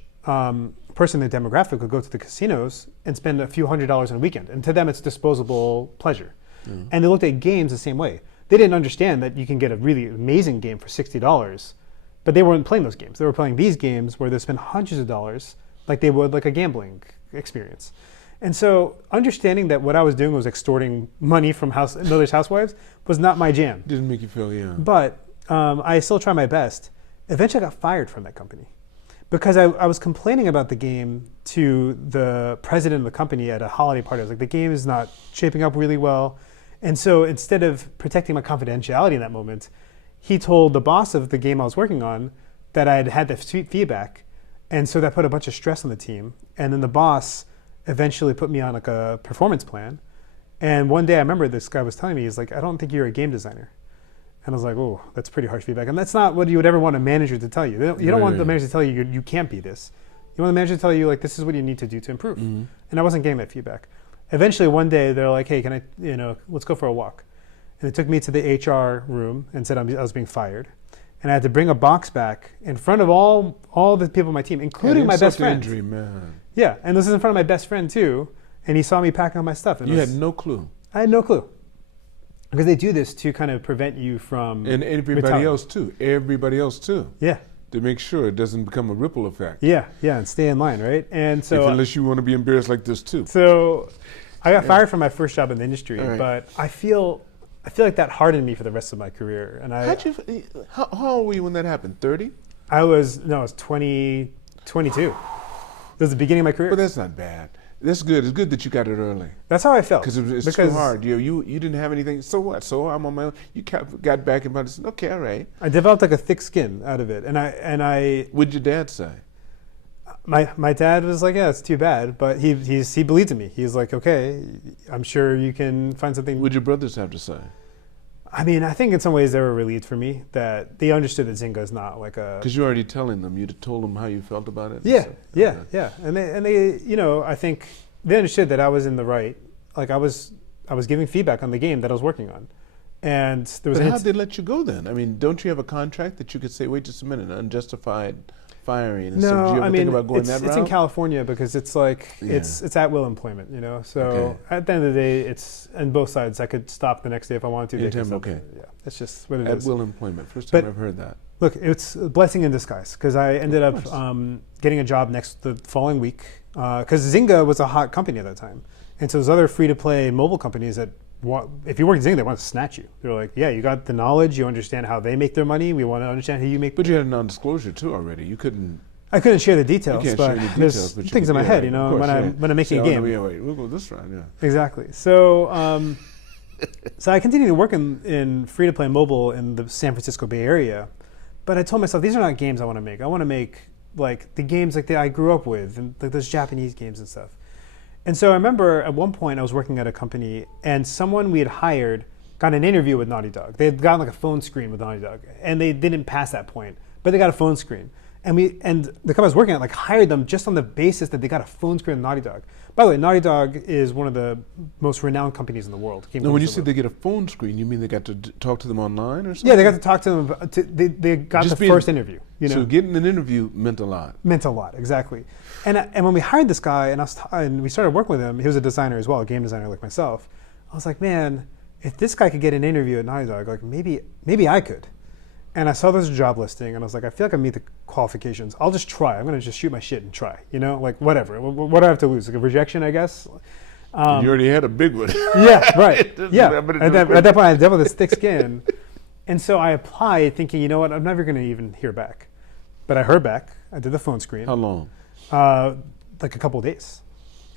person in the demographic would go to the casinos and spend a few $100s on a weekend. And to them, it's disposable pleasure. Mm. And they looked at games the same way. They didn't understand that you can get a really amazing game for $60, but they weren't playing those games. They were playing these games where they spend hundreds of dollars like they would like a gambling experience. And so understanding that what I was doing was extorting money from middle-aged housewives was not my jam. Didn't make you feel, yeah. But I still tried my best. Eventually I got fired from that company because I was complaining about the game to the president of the company at a holiday party. I was like, the game is not shaping up really well. And so instead of protecting my confidentiality in that moment, he told the boss of the game I was working on that I had had the feedback. And so that put a bunch of stress on the team. And then the boss eventually put me on like a performance plan. And one day I remember this guy was telling me, he's like, I don't think you're a game designer. And I was like, oh, that's pretty harsh feedback. And that's not what you would ever want a manager to tell you. You don't want the manager to tell you you can't be this. You want the manager to tell you like, this is what you need to do to improve. Mm-hmm. And I wasn't getting that feedback. Eventually one day they're like, hey, can I, let's go for a walk. And they took me to the HR room and said I was being fired. And I had to bring a box back in front of all the people on my team, including my best friend. Injury, man. Yeah, and this is in front of my best friend too. And he saw me packing up my stuff. And you had no clue. I had no clue. Because they do this to kind of prevent you from And everybody else too. Everybody else too. Yeah. to make sure it doesn't become a ripple effect. Yeah, and stay in line, right? And so unless you want to be embarrassed like this too. So I got fired from my first job in the industry, Right. but I feel like that hardened me for the rest of my career. And How old were you when that happened? 30? I was 22. It was the beginning of my career. But that's not bad. That's good. It's good that you got it early. That's how I felt. Because it's too hard. You didn't have anything. So what? So I'm on my own. You got back and said, okay, all right. I developed like a thick skin out of it, and I. What'd your dad say? My dad was like, yeah, it's too bad, but he believed in me. He's like, okay, I'm sure you can find something. What'd your brothers have to say? I mean, I think in some ways they were relieved for me that they understood that Zynga is not like a. Because you're already telling them. You told them how you felt about it. Yeah, and they, I think they understood that I was in the right. Like I was giving feedback on the game that I was working on, and there was. But how'd they let you go then? I mean, don't you have a contract that you could say, wait just a minute, unjustified firing? And no, do you ever think about going that route? It's in California because it's like it's at will employment, So at the end of the day, it's on both sides. I could stop the next day if I wanted to. Okay. Yeah, that's just what it is. At will employment. First time I've heard that. Look, it's a blessing in disguise because I ended up getting a job the following week because Zynga was a hot company at that time, and so there's other free-to-play mobile companies that. If you work at Zynga, they want to snatch you. They're like, yeah, you got the knowledge, you understand how they make their money, we want to understand how you make. But you had a non-disclosure too already. You couldn't. I couldn't share the details, you can't but share the details, there's things in my head, when I'm making a game. Wait, we'll go this round, yeah. Exactly. So, so I continued to work in free-to-play mobile in the San Francisco Bay Area, but I told myself these are not games I want to make. I want to make like the games like that I grew up with, and like those Japanese games and stuff. And so I remember at one point I was working at a company and someone we had hired got an interview with Naughty Dog. They had gotten like a phone screen with Naughty Dog and they didn't pass that point, but they got a phone screen. And the company I was working at like hired them just on the basis that they got a phone screen with Naughty Dog. By the way, Naughty Dog is one of the most renowned companies in the world. Now, when you say they get a phone screen, you mean they got to talk to them online or something? Yeah, they got to talk to them. They got just the first interview. So getting an interview meant a lot. Meant a lot, exactly. And when we hired this guy and we started working with him, he was a designer as well, a game designer like myself. I was like, man, if this guy could get an interview at Naughty Dog, like maybe I could. And I saw this job listing, and I was like, I feel like I meet the qualifications. I'll just try. I'm going to just shoot my shit and try. Like whatever. What do I have to lose? Like a rejection, I guess. You already had a big one. Yeah, right. Yeah. At that point, I developed this thick skin, and so I applied, thinking, you know what? I'm never going to even hear back. But I heard back. I did the phone screen. How long? Like a couple of days,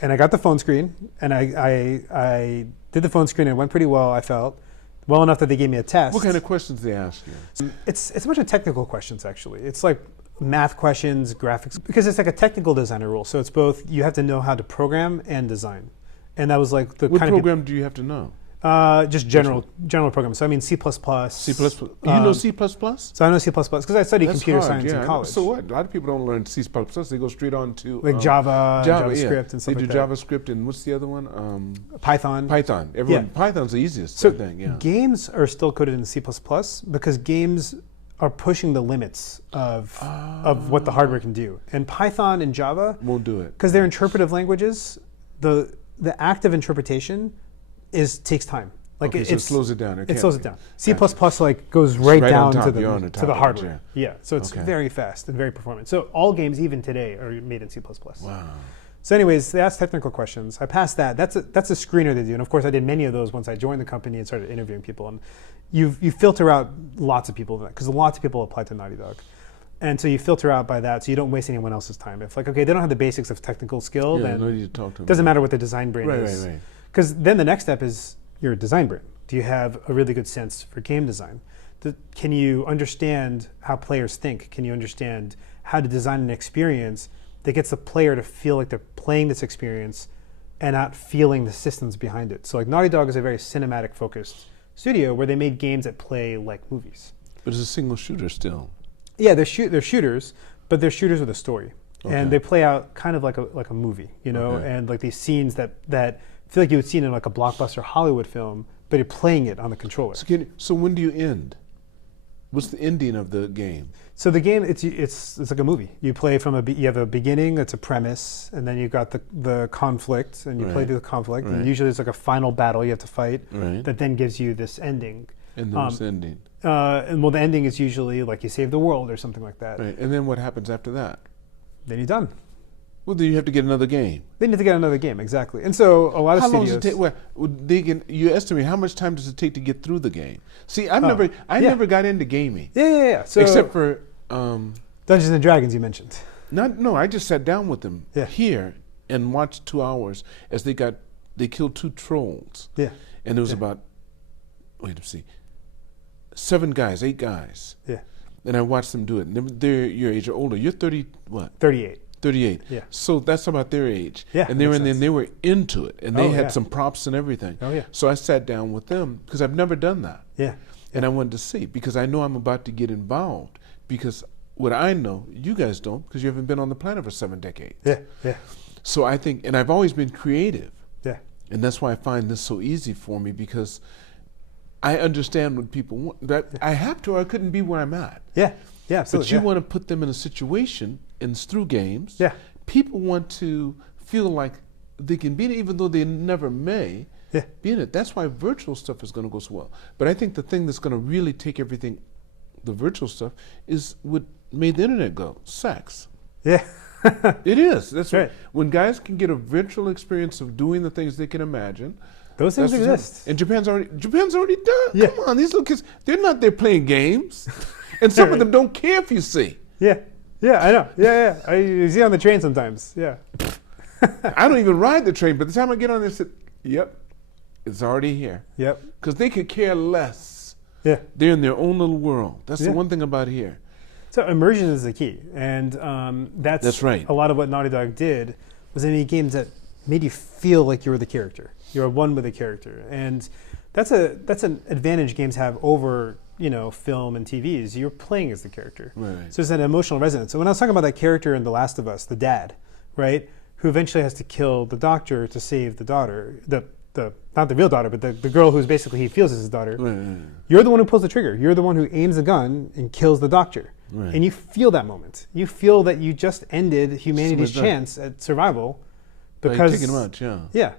and I got the phone screen, and I did the phone screen, and it went pretty well. I felt. Well enough that they gave me a test. What kind of questions did they ask you? It's a bunch of technical questions, actually. It's like math questions, graphics, because it's like a technical designer role. So it's both, you have to know how to program and design. And that was like the what kind program do you have to know? Just general program. So I mean C++. C++. You know C++? So I know C++ because I studied computer science in college. So what? A lot of people don't learn C++. They go straight on to like JavaScript and stuff like that. They do JavaScript and what's the other one? Python. Python's the easiest thing. Yeah. Games are still coded in C++ because games are pushing the limits of what the hardware can do. And Python and Java won't do it because they're interpretive languages. The act of interpretation takes time. Like it slows it down. It slows it down. C++ like goes right down to the hardware. Yeah. So it's very fast and very performant. So all games even today are made in C++. Wow. So anyways, they asked technical questions. I passed that. That's a screener they do. And of course I did many of those once I joined the company and started interviewing people. And you filter out lots of people because lots of people apply to Naughty Dog. And so you filter out by that so you don't waste anyone else's time. If like, okay, they don't have the basics of technical skill, then no need to talk to them. It doesn't matter what the design brain is. Right. Because then the next step is your design brain. Do you have a really good sense for game design? Can you understand how players think? Can you understand how to design an experience that gets the player to feel like they're playing this experience and not feeling the systems behind it? So like Naughty Dog is a very cinematic focused studio where they made games that play like movies. But it's a single shooter still. Yeah, they're shooters, but they're shooters with a story. Okay. And they play out kind of like a movie, and like these scenes that feel like you would see in like a blockbuster Hollywood film, but you're playing it on the controller. So when do you end? What's the ending of the game? So the game, it's like a movie. You play you have a beginning, it's a premise, and then you've got the conflict, and you play through the conflict, and usually there's like a final battle you have to fight that then gives you this ending. And then what's the ending? And well, the ending is usually like you save the world or something like that. Right. And then what happens after that? Then you're done. Well, then you have to get another game. Then you have to get another game, exactly. And so a lot of How studios. long does it take? Well, you estimate how much time does it take to get through the game? See, I never got into gaming. Yeah. So except for Dungeons and Dragons, you mentioned. I just sat down with them here and watched 2 hours as they killed 2 trolls. Yeah. And there was about 7 guys, 8 guys. Yeah. And I watched them do it. And they're your age or older. You're 30, what? 38. 38. Yeah. So that's about their age. Yeah. And they were into it. And they had some props and everything. Oh, yeah. So I sat down with them because I've never done that. Yeah. And I wanted to see because I know I'm about to get involved because what I know, you guys don't because you haven't been on the planet for 7 decades. Yeah. Yeah. So I think, and I've always been creative. Yeah. And that's why I find this so easy for me because I understand what people want. That I have to or I couldn't be where I'm at. Yeah. Yeah, absolutely. But you want to put them in a situation, and it's through games. Yeah. People want to feel like they can be in it, even though they never may be in it. That's why virtual stuff is going to go so well. But I think the thing that's going to really take everything, the virtual stuff, is what made the internet go: sex. Yeah. It is. That's right. When guys can get a virtual experience of doing the things they can imagine. Those things exist. And Japan's already done. Yeah. Come on, these little kids, they're not there playing games. And some of them don't care if you see. Yeah. Yeah, I know. Yeah. I see on the train sometimes. Yeah. I don't even ride the train. By the time I get on there, I said, yep, it's already here. Yep. Because they could care less. Yeah. They're in their own little world. That's the one thing about here. So immersion is the key. And that's right. A lot of what Naughty Dog did was they made games that made you feel like you were the character. You were one with the character. And that's an advantage games have over, film and TVs. You're playing as the character. Right. So it's an emotional resonance. So when I was talking about that character in The Last of Us, the dad, right, who eventually has to kill the doctor to save the daughter, not the real daughter, but the girl who's basically he feels is his daughter. Right. You're the one who pulls the trigger. You're the one who aims the gun and kills the doctor. Right. And you feel that moment. You feel that you just ended humanity's chance at survival because taking them out, yeah.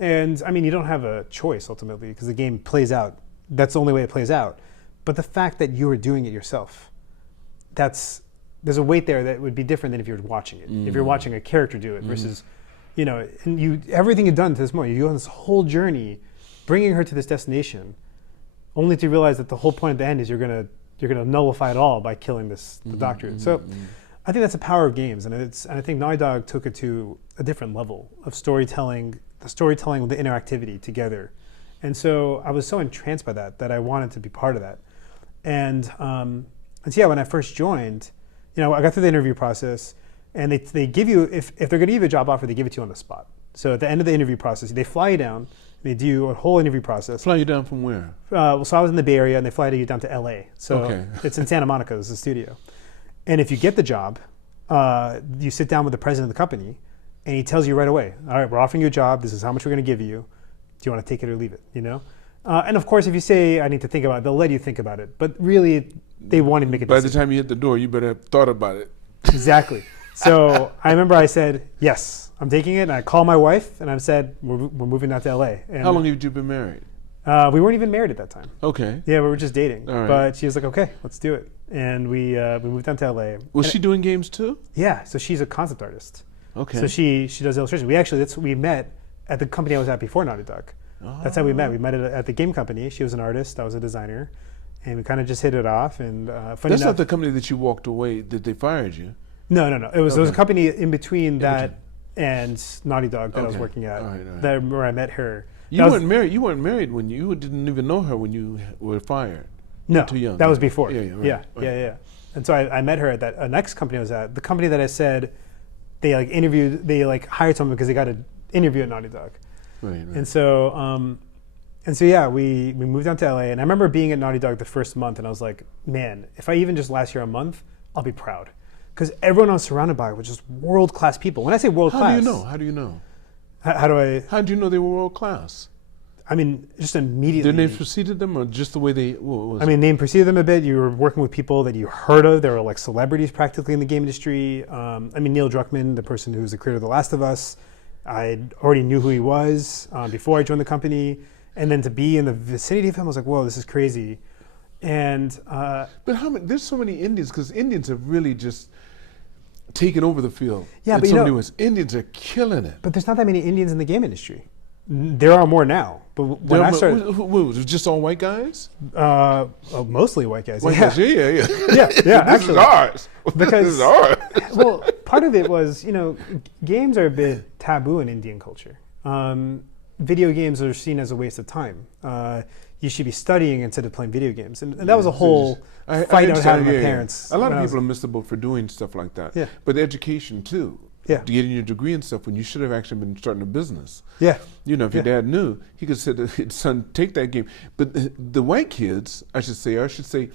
And I mean, you don't have a choice ultimately because the game plays out. That's the only way it plays out. But the fact that you are doing it yourself, there's a weight there that would be different than if you're watching it. If you're watching a character do it versus, and everything you've done to this moment, you go on this whole journey, bringing her to this destination, only to realize that the whole point at the end is you're gonna nullify it all by killing the doctor. So I think that's the power of games, and I think Naughty Dog took it to a different level of storytelling, the storytelling with the interactivity together. And so I was so entranced by that I wanted to be part of that. And so yeah, when I first joined, I got through the interview process, and they give you, if they're going to give you a job offer, they give it to you on the spot. So at the end of the interview process, they fly you down, they do a whole interview process. Fly you down from where? So I was in the Bay Area, and they fly you down to LA. So okay. It's in Santa Monica, it's the studio. And if you get the job, you sit down with the president of the company, and he tells you right away, all right, we're offering you a job, this is how much we're going to give you. Do you want to take it or leave it, And of course, if you say, I need to think about it, they'll let you think about it. But really, they want to make a decision. By the time you hit the door, you better have thought about it. Exactly. So I remember I said, yes, I'm taking it. And I called my wife, and I said, we're moving out to LA. And how long have you been married? We weren't even married at that time. Okay. Yeah, we were just dating. All right. But she was like, okay, let's do it. And we moved down to LA. Was she doing games too? Yeah, so she's a concept artist. Okay. So she does illustration. We met at the company I was at before Naughty Dog. Oh. That's how we met. We met at the game company. She was an artist. I was a designer. And we kind of just hit it off. And That's not the company that you walked away, that they fired you. No. It was a company in between that and Naughty Dog that I was working at, where I met her. You weren't married. You weren't married when you didn't even know her when you were fired. No, too young. That was before. Yeah. And so I met her at that next company I was at. The company that I said they hired someone because they got an interview at Naughty Dog. Right. And so yeah, we moved down to LA, and I remember being at Naughty Dog the first month, and I was like, man, if I even just last year a month, I'll be proud, because everyone I was surrounded by was just world class people. When I say world class, how do you know? How do you know they were world class? I mean, just immediately. Their names preceded them, or just the way they? Name preceded them a bit. You were working with people that you heard of. They were like celebrities practically in the game industry. Neil Druckmann, the person who was the creator of The Last of Us, I already knew who he was before I joined the company. And then to be in the vicinity of him, I was like, whoa, this is crazy. And But how many? There's so many Indians because Indians have really just taken over the field. Yeah, in but so many ways. Indians are killing it. but there's not that many Indians in the game industry. There are more now, but when I started, Was it just all white guys? mostly white guys. White yeah. guys, yeah. Yeah, This actually. is ours. Because- this is ours. Well, part of it was, games are a bit taboo in Indian culture. Video games are seen as a waste of time. You should be studying instead of playing video games. And that was a whole fight I was having with my parents. A lot of people are missed the boat for doing stuff like that. Yeah. But education too. Yeah. Getting your degree and stuff when you should have actually been starting a business. Yeah. If your dad knew, he could say to his son, take that game. But the white kids, I should say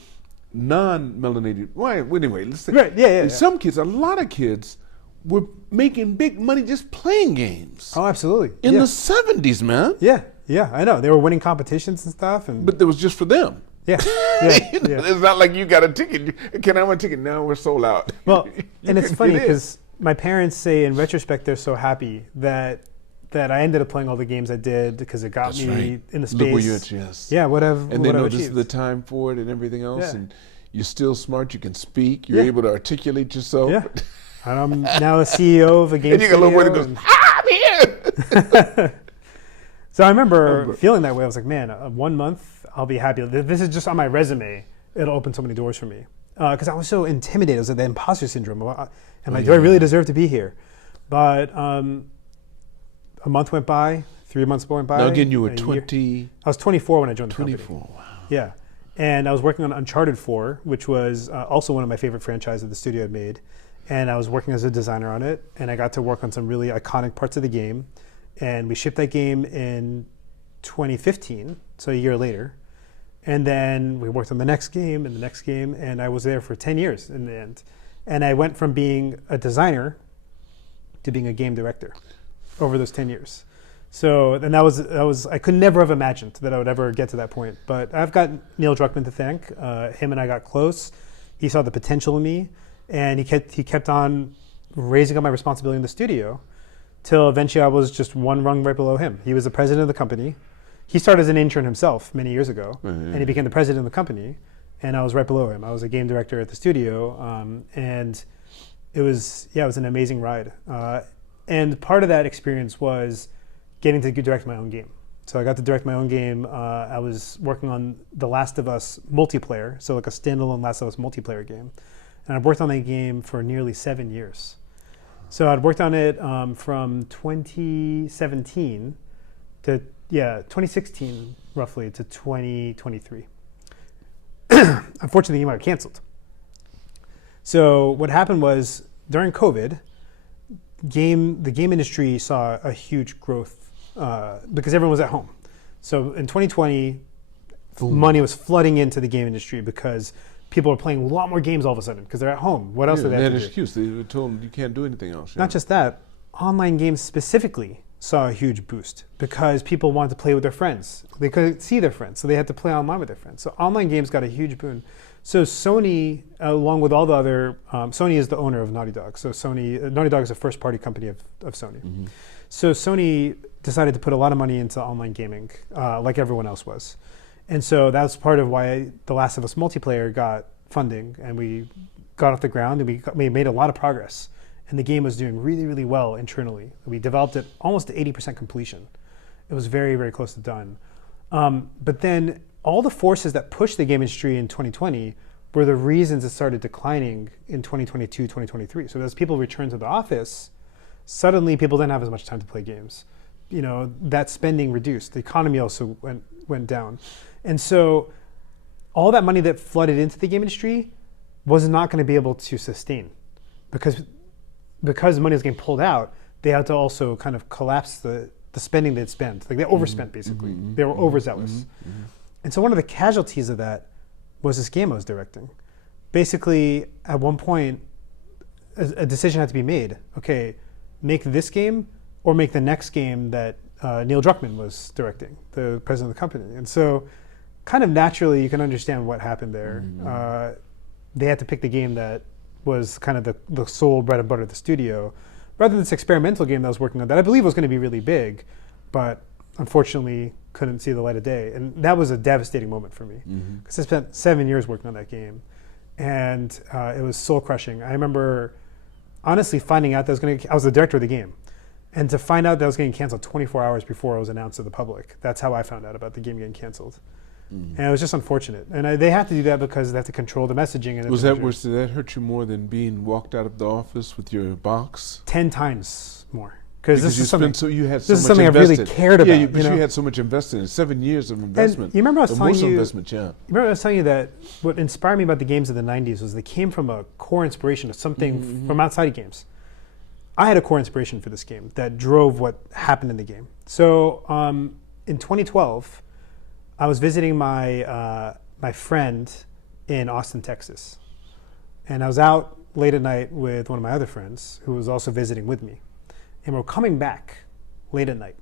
non-melanated, anyway, let's say, Right, yeah. some kids, a lot of kids were making big money just playing games. Oh, absolutely. In the 70s, man. Yeah, I know. They were winning competitions and stuff. But it was just for them. Yeah. It's not like you got a ticket. Can I have a ticket? Now we're sold out. Well, and it's funny because my parents say in retrospect they're so happy that I ended up playing all the games I did because it got me in the space. Look where you're at, yes. Yeah, whatever. And they know this is the time for it and everything else. Yeah. And you're still smart. You can speak. You're able to articulate yourself. Yeah. And I'm now a CEO of a game and you got a little boy that goes, I'm here. So I remember feeling that way. I was like, man, 1 month, I'll be happy. This is just on my resume. It'll open so many doors for me. Because I was so intimidated. It was like the imposter syndrome. Do I really deserve to be here? But a month went by, 3 months went by. Now again, you were 20. I was 24 when I joined the company. 24, wow. Yeah. And I was working on Uncharted 4, which was also one of my favorite franchises the studio had made. And I was working as a designer on it. And I got to work on some really iconic parts of the game. And we shipped that game in 2015, so a year later. And then we worked on the next game and the next game. And I was there for 10 years in the end. And I went from being a designer to being a game director over those 10 years. So, and that was I could never have imagined that I would ever get to that point. But I've got Neil Druckmann to thank. Him and I got close. He saw the potential in me, and he kept on raising up my responsibility in the studio till eventually I was just one rung right below him. He was the president of the company. He started as an intern himself many years ago, and he became the president of the company, and I was right below him. I was a game director at the studio, and it was an amazing ride. And part of that experience was getting to direct my own game. So I got to direct my own game. I was working on The Last of Us multiplayer, so like a standalone Last of Us multiplayer game. And I've worked on that game for nearly 7 years. So I'd worked on it from 2017 to 2016 roughly to 2023. Unfortunately, the game got canceled. So what happened was during COVID, the game industry saw a huge growth because everyone was at home. So in 2020, money was flooding into the game industry because people are playing a lot more games all of a sudden because they're at home. What else do they have to do? They had an excuse. They were told you can't do anything else. Not just that, online games specifically saw a huge boost because people wanted to play with their friends. They couldn't see their friends, so they had to play online with their friends. So online games got a huge boon. So Sony, along with all the other, Sony is the owner of Naughty Dog. So Naughty Dog is a first-party company of Sony. Mm-hmm. So Sony decided to put a lot of money into online gaming, like everyone else was. And so that's part of why The Last of Us multiplayer got funding, and we got off the ground, and we made a lot of progress. And the game was doing really, really well internally. We developed it almost to 80% completion. It was very, very close to done. But then all the forces that pushed the game industry in 2020 were the reasons it started declining in 2022, 2023. So as people returned to the office, suddenly people didn't have as much time to play games. That spending reduced. The economy also went down. And so all that money that flooded into the game industry was not going to be able to sustain because money was getting pulled out. They had to also kind of collapse the spending they'd spent. Like they overspent basically. Mm-hmm. They were overzealous. Mm-hmm. Mm-hmm. And so one of the casualties of that was this game I was directing. Basically, at one point, a decision had to be made. Okay, make this game or make the next game that Neil Druckmann was directing, the president of the company. And so kind of naturally, you can understand what happened there. Mm-hmm. They had to pick the game that was kind of the sole bread and butter of the studio, rather than this experimental game that I was working on that I believe was going to be really big, but unfortunately couldn't see the light of day. And that was a devastating moment for me because I spent 7 years working on that game, and it was soul crushing. I remember honestly finding out that I was the director of the game, and to find out that I was getting canceled 24 hours before it was announced to the public. That's how I found out about the game getting canceled. And it was just unfortunate. And they have to do that because they have to control the messaging. And did that hurt you more than being walked out of the office with your box? 10 times more. Because this is something I really cared about. Yeah, but you had so much invested in 7 years of investment. And you remember I was telling you, investment, yeah. You remember I was telling you that what inspired me about the games of the 90s was they came from a core inspiration of something from outside of games. I had a core inspiration for this game that drove what happened in the game. So in 2012, I was visiting my friend in Austin, Texas. And I was out late at night with one of my other friends who was also visiting with me. And we're coming back late at night.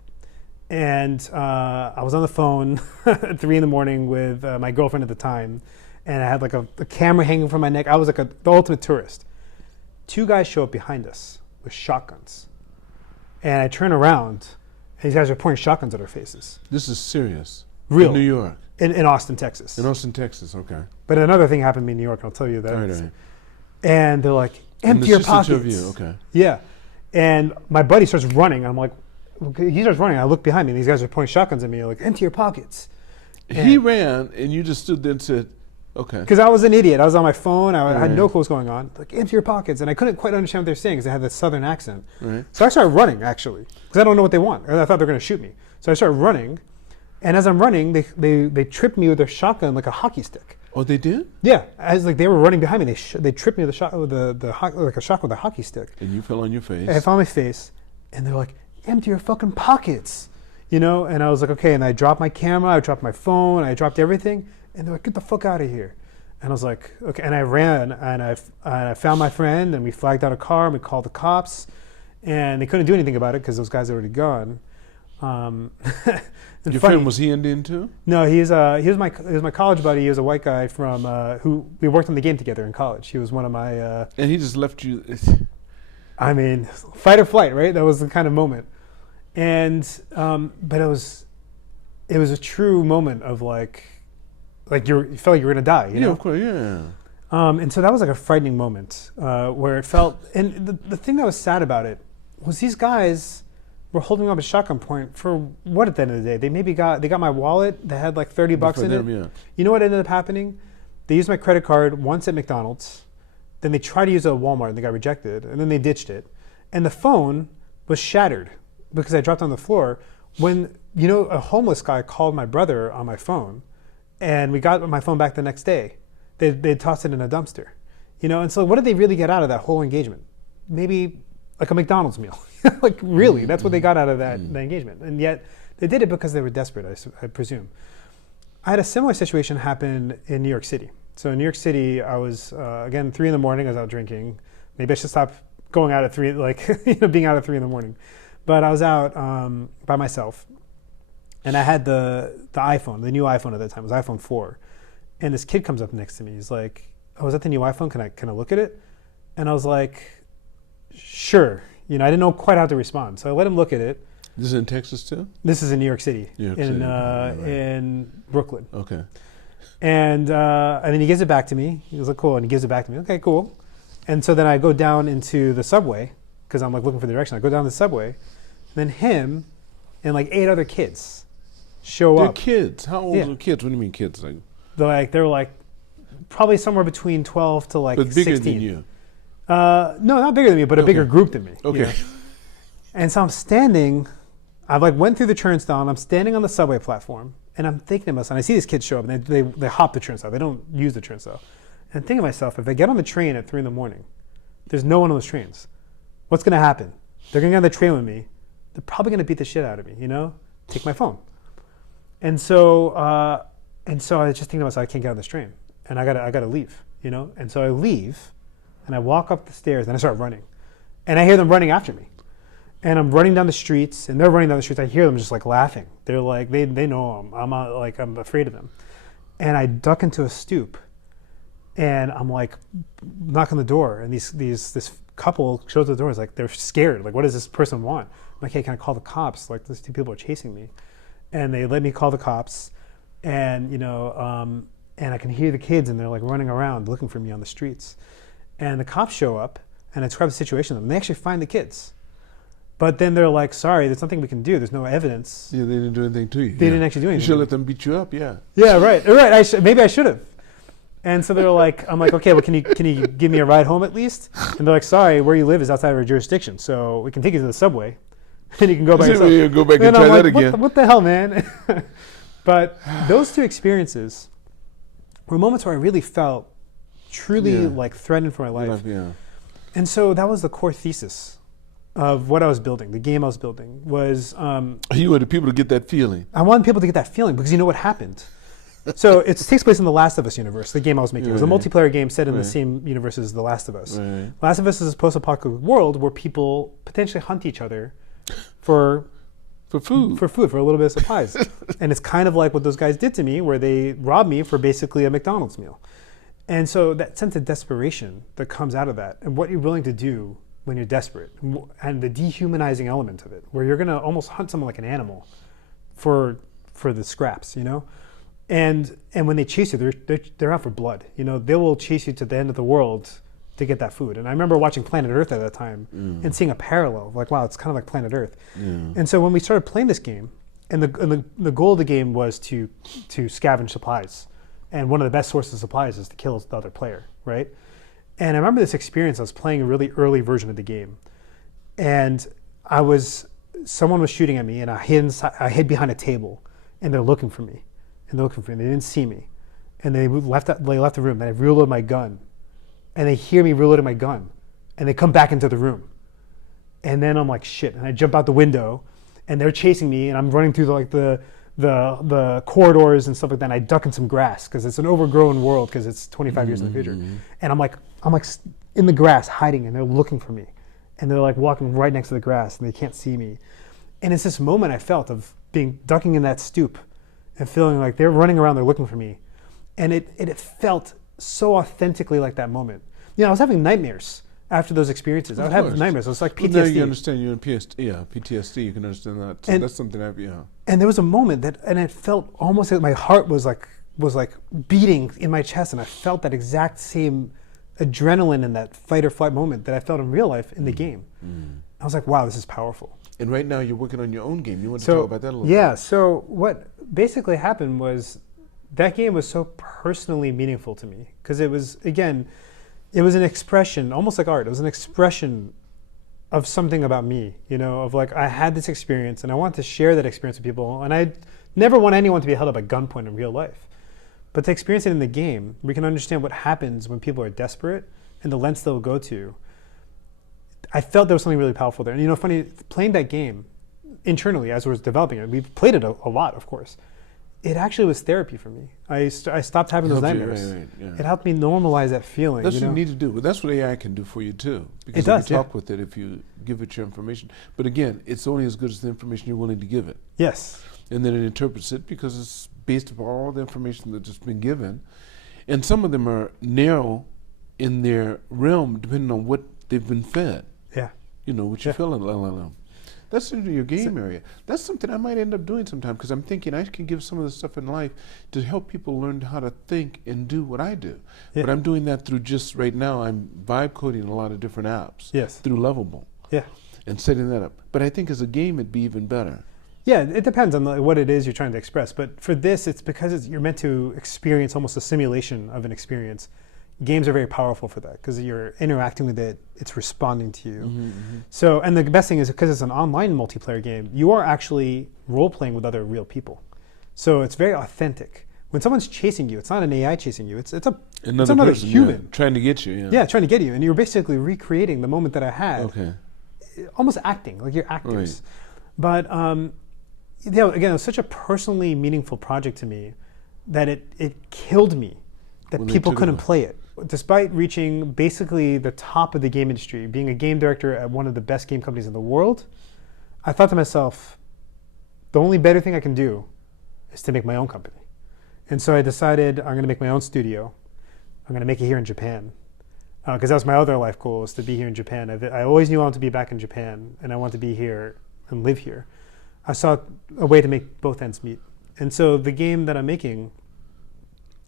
And I was on the phone at 3 a.m. with my girlfriend at the time. And I had like a camera hanging from my neck. I was like the ultimate tourist. 2 guys show up behind us with shotguns. And I turn around, and these guys are pointing shotguns at our faces. This is serious. Real. In New York. In Austin, Texas. In Austin, Texas, okay. But another thing happened to me in New York, and I'll tell you that. All right. And they're like, empty your pockets. Of you, okay. Yeah. And my buddy starts running. I'm like, he starts running. I look behind me, and these guys are pointing shotguns at me, like, empty your pockets. He ran, and you just stood there and said, okay. Because I was an idiot. I was on my phone. I had no clue what was going on. Like, empty your pockets. And I couldn't quite understand what they're saying because they had this southern accent. Right. So I started running, actually, because I don't know what they want. I thought they were going to shoot me. So I started running. And as I'm running, they tripped me with their shotgun like a hockey stick. Oh, they did? Yeah. As like they were running behind me, they tripped me with like a shotgun with a hockey stick. And you fell on your face. And I fell on my face. And they're like, empty your fucking pockets. You know? And I was like, okay. And I dropped my camera. I dropped my phone. I dropped everything. And they're like, get the fuck out of here. And I was like, okay. And I ran, and I found my friend, and we flagged out a car, and we called the cops, and they couldn't do anything about it because those guys had already gone. Your friend, was he Indian too? No, he was my college buddy. He was a white guy from who we worked on the game together in college. He was one of my. And he just left you. I mean, fight or flight, right? That was the kind of moment, and but it was a true moment of like you felt like you were gonna die. You know? Of course, yeah. And so that was like a frightening moment where it felt. And the thing that was sad about it was these guys were holding up a shotgun point for what at the end of the day? They got my wallet that had like $30 in it. Yeah. You know what ended up happening? They used my credit card once at McDonald's, then they tried to use it at Walmart and they got rejected, and then they ditched it. And the phone was shattered because I dropped it on the floor. When, you know, a homeless guy called my brother on my phone, and we got my phone back the next day. They tossed it in a dumpster. You know, and so what did they really get out of that whole engagement? Maybe like a McDonald's meal. Like really, that's what they got out of that engagement. And yet they did it because they were desperate, I presume. I had a similar situation happen in New York City. So in New York City, I was, again, 3 a.m, I was out drinking. Maybe I should stop going out at 3, like, being out at 3 a.m. But I was out by myself. And I had the iPhone, the new iPhone at that time, it was iPhone 4. And this kid comes up next to me. He's like, oh, is that the new iPhone? Can I look at it? And I was like, sure. You know, I didn't know quite how to respond. So I let him look at it. This is in Texas too? This is in New York City. Right. In Brooklyn. Okay. And then he gives it back to me. He was like, cool. And he gives it back to me. Okay, cool. And so then I go down into the subway because I'm like looking for the direction. I go down the subway. And then him and like 8 other kids show up. They're kids. How old are kids? What do you mean kids? They were like probably somewhere between 12 to like 16. But bigger than you? No, not bigger than me, but a bigger group than me. Okay. You know? And so I'm standing, I like went through the turnstile, and I'm standing on the subway platform, and I'm thinking to myself, and I see these kids show up, and they hop the turnstile. They don't use the turnstile. And I'm thinking to myself, if I get on the train at 3 a.m, there's no one on those trains. What's going to happen? They're going to get on the train with me. They're probably going to beat the shit out of me, you know? Take my phone. And so I was just thinking to myself, I can't get on this train, and I gotta leave, you know? And so I leave, and I walk up the stairs, and I start running. And I hear them running after me. And I'm running down the streets, and they're running down the streets. I hear them just like laughing. They're like, they know I'm afraid of them. And I duck into a stoop, and I'm like, knock on the door, and this couple shows the door. It's like they're scared. Like, what does this person want? I'm like, hey, can I call the cops? Like, these 2 people are chasing me. and they let me call the cops, and and I can hear the kids, and they're like running around looking for me on the streets, and the cops show up, and I describe the situation to them, and they actually find the kids. But then they're like, sorry, there's nothing we can do. There's no evidence. Yeah, they didn't do anything to you. They didn't actually do anything. You should let them beat you up, yeah. Yeah, right. Maybe I should have. And so they're like, I'm like, okay, well, can you give me a ride home at least? And they're like, sorry, where you live is outside of our jurisdiction, so we can take you to the subway, and you can go by yourself. You go back and try that again. What the hell, man? But those two experiences were moments where I really felt truly like threatened for my life. Yeah. And so that was the core thesis of what I was building, the game I was building, was... you wanted people to get that feeling. I wanted people to get that feeling, because you know what happened. So it takes place in the Last of Us universe, the game I was making. It was a multiplayer game set in the same universe as The Last of Us. Right. Last of Us is a post-apocalyptic world where people potentially hunt each other for food, for a little bit of supplies. And it's kind of like what those guys did to me, where they robbed me for basically a McDonald's meal. And so that sense of desperation that comes out of that, and what you're willing to do when you're desperate, and the dehumanizing element of it, where you're going to almost hunt someone like an animal for the scraps, And when they chase you, they're out for blood. They will chase you to the end of the world to get that food. And I remember watching Planet Earth at that time and seeing a parallel, like, wow, it's kind of like Planet Earth. Yeah. And so when we started playing this game, and the goal of the game was to scavenge supplies. And one of the best sources of supplies is to kill the other player, right? And I remember this experience. I was playing a really early version of the game, and someone was shooting at me, and I hid behind a table, and they're looking for me. And they didn't see me. And they left the room, and I reloaded my gun. And they hear me reloading my gun. And they come back into the room. And then I'm like, shit. And I jump out the window, and they're chasing me, and I'm running through the corridors and stuff like that. And I duck in some grass, because it's an overgrown world, because it's 25 years in the future. And I'm like in the grass hiding, and they're looking for me. And they're like walking right next to the grass, and they can't see me. And it's this moment I felt of ducking in that stoop, and feeling like they're running around, they're looking for me. And it felt so authentically like that moment. I was having nightmares after those experiences. I would have nightmares. It was like PTSD. Well, now you understand you're in PTSD, you can understand that. So that's something And there was a moment and it felt almost like my heart was like beating in my chest, and I felt that exact same adrenaline in that fight or flight moment that I felt in real life in the game. I was like, wow, this is powerful. And right now you're working on your own game. You want to talk about that a little bit? Yeah, so what basically happened was that game was so personally meaningful to me, because it was an expression, almost like art. It was an expression of something about me, of like, I had this experience and I want to share that experience with people, and I never want anyone to be held up at gunpoint in real life. But to experience it in the game, we can understand what happens when people are desperate and the lengths they'll go to. I felt there was something really powerful there. And funny, playing that game internally as I was developing it, we played it a lot, of course. It actually was therapy for me. I stopped having those nightmares. It helped me normalize that feeling. That's what you need to do. But that's what AI can do for you too. Because you can talk with it if you give it your information. But again, it's only as good as the information you're willing to give it. Yes. And then it interprets it because it's based upon all the information that's just been given. And some of them are narrow in their realm depending on what they've been fed. Yeah. What you feel in LLM. That's into your game area. That's something I might end up doing sometime, because I'm thinking I can give some of the stuff in life to help people learn how to think and do what I do. Yeah. But I'm doing that through right now, I'm vibe coding a lot of different apps through Lovable. Yeah. And setting that up. But I think as a game, it'd be even better. Yeah, it depends on what it is you're trying to express. But for this, it's because you're meant to experience almost a simulation of an experience. Games are very powerful for that, because you're interacting with it, it's responding to you. So, and the best thing is, because it's an online multiplayer game, you are actually role-playing with other real people. So it's very authentic. When someone's chasing you, it's not an AI chasing you, it's another person, human. Trying to get you. Yeah, trying to get you. And you're basically recreating the moment that I had. Okay. Almost acting, like you're actors. Right. But again, it was such a personally meaningful project to me that it killed me that people couldn't play it. Despite reaching basically the top of the game industry, being a game director at one of the best game companies in the world, I thought to myself, the only better thing I can do is to make my own company. And so I decided I'm going to make my own studio. I'm going to make it here in Japan. Because that was my other life goal, was to be here in Japan. I always knew I wanted to be back in Japan, and I want to be here and live here. I saw a way to make both ends meet. And so the game that I'm making,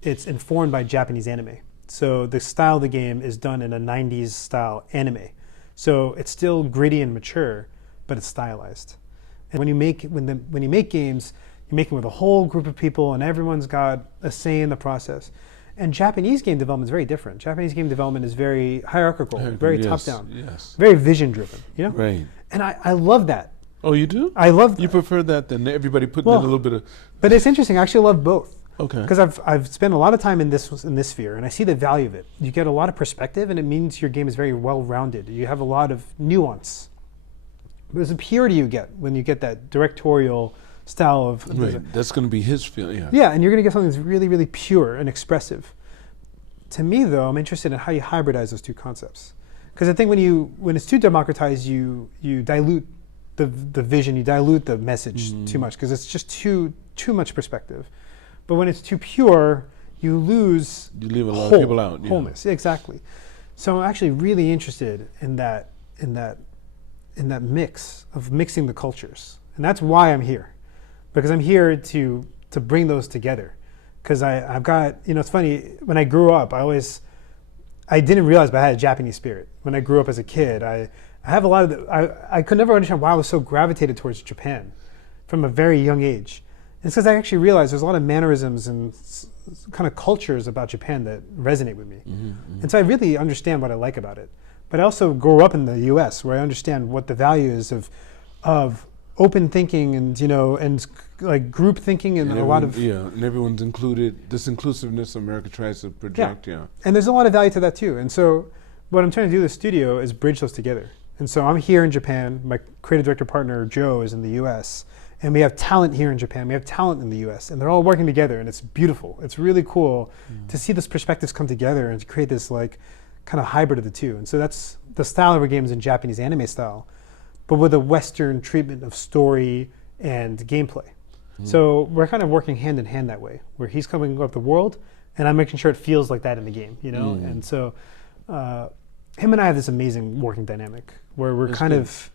it's informed by Japanese anime. So the style of the game is done in a 90s style anime. So it's still gritty and mature, but it's stylized. And when you make games, you're making with a whole group of people and everyone's got a say in the process. And Japanese game development is very different. Japanese game development is very hierarchical, very top-down, very vision-driven, you know? Right. And I love that. Oh, you do? I love that. You prefer that than everybody putting in a little bit of... But it's interesting. I actually love both. Okay. Because I've spent a lot of time in this sphere, and I see the value of it. You get a lot of perspective, and it means your game is very well-rounded. You have a lot of nuance. There's a purity you get when you get that directorial style of... Right. That's going to be his feel, Yeah, and you're going to get something that's really, really pure and expressive. To me, though, I'm interested in how you hybridize those two concepts. Because I think when it's too democratized, you dilute the vision, you dilute the message too much, because it's just too much perspective. But when it's too pure, you lose... You leave a lot of people out. Yeah. Wholeness, exactly. So I'm actually really interested in that mix of mixing the cultures. And that's why I'm here. Because I'm here to bring those together. Because I've got, it's funny, when I grew up, I didn't realize, but I had a Japanese spirit. When I grew up as a kid, I have a lot of, I could never understand why I was so gravitated towards Japan from a very young age. It's because I actually realized there's a lot of mannerisms and kind of cultures about Japan that resonate with me. And so I really understand what I like about it. But I also grew up in the US, where I understand what the value is of open thinking and and like group thinking and a lot of and everyone's included. This inclusiveness America tries to project. And there's a lot of value to that too. And so what I'm trying to do with the studio is bridge those together. And so I'm here in Japan. My creative director partner Joe is in the US, and we have talent here in Japan. We have talent in the US, and they're all working together, and it's beautiful. It's really cool to see those perspectives come together and to create this like kind of hybrid of the two. And so that's the style of our game is in Japanese anime style, but with a Western treatment of story and gameplay. So we're kind of working hand in hand that way, where he's coming up the world and I'm making sure it feels like that in the game, And so him and I have this amazing working dynamic where we're kind of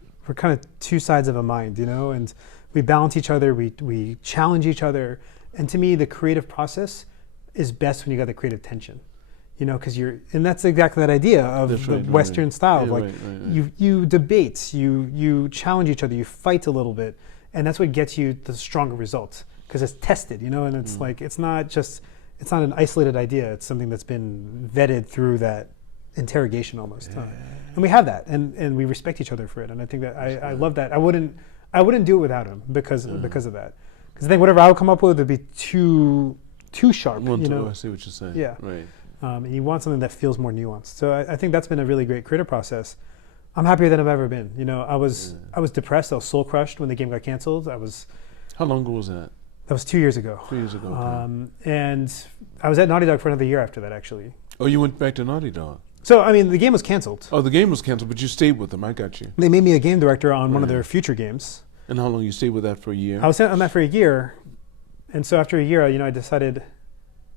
two sides of a mind, and we balance each other, we challenge each other. And to me, the creative process is best when you got the creative tension. Because and that's exactly that idea of the Western style. You debate, you challenge each other, you fight a little bit, and that's what gets you the stronger results because it's tested, and it's like it's not an isolated idea. It's something that's been vetted through that interrogation almost. And we have that, and we respect each other for it. And I think that I love that. I wouldn't do it without him because of that. Because I think whatever I would come up with would be too sharp. I see what you're saying. Yeah. Right. And you want something that feels more nuanced. So I think that's been a really great creative process. I'm happier than I've ever been. I was depressed. I was soul crushed when the game got canceled. How long ago was that? That was 2 years ago. 2 years ago. Okay. And I was at Naughty Dog for another year after that, actually. Oh, you went back to Naughty Dog. So the game was canceled. Oh, the game was canceled, but you stayed with them. I got you. They made me a game director on one of their future games. And how long you stayed with that for a year? I was on that for a year, and so after a year, I decided,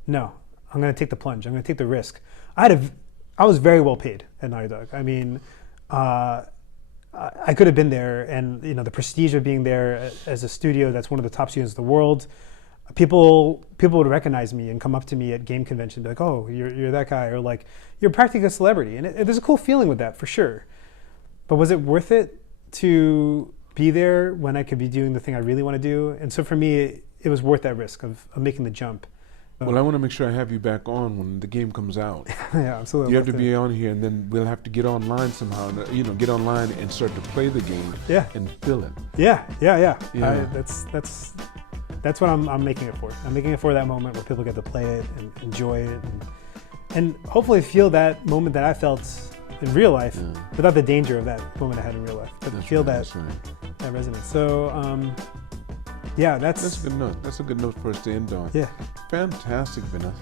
no. I'm going to take the plunge. I'm going to take the risk. I was very well paid at Naughty Dog. I mean, I could have been there, and the prestige of being there as a studio that's one of the top studios in the world. People would recognize me and come up to me at game convention, and be like, "Oh, you're that guy," or like, "You're practically a celebrity." And there's a cool feeling with that for sure. But was it worth it to be there when I could be doing the thing I really want to do? And so for me, it was worth that risk of making the jump. Well, I want to make sure I have you back on when the game comes out. Yeah, absolutely. You have to be on here, and then we'll have to get online somehow. Get online and start to play the game. Yeah. And feel it. Yeah. That's what I'm making it for. I'm making it for that moment where people get to play it and enjoy it, and hopefully feel that moment that I felt in real life without the danger of that moment I had in real life. But feel that resonance. So. That's a good note. That's a good note for us to end on. Yeah. Fantastic, Vinith.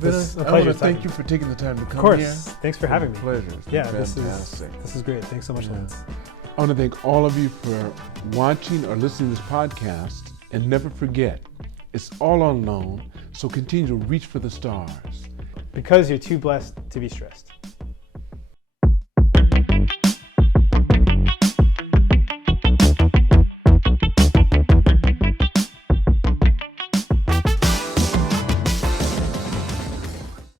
Vinith, I want to thank you for taking the time to come here. Of course. Thanks for having me. Pleasure. Fantastic. This is great. Thanks so much, Lance. I want to thank all of you for watching or listening to this podcast. And never forget, it's all unknown, so continue to reach for the stars. Because you're too blessed to be stressed.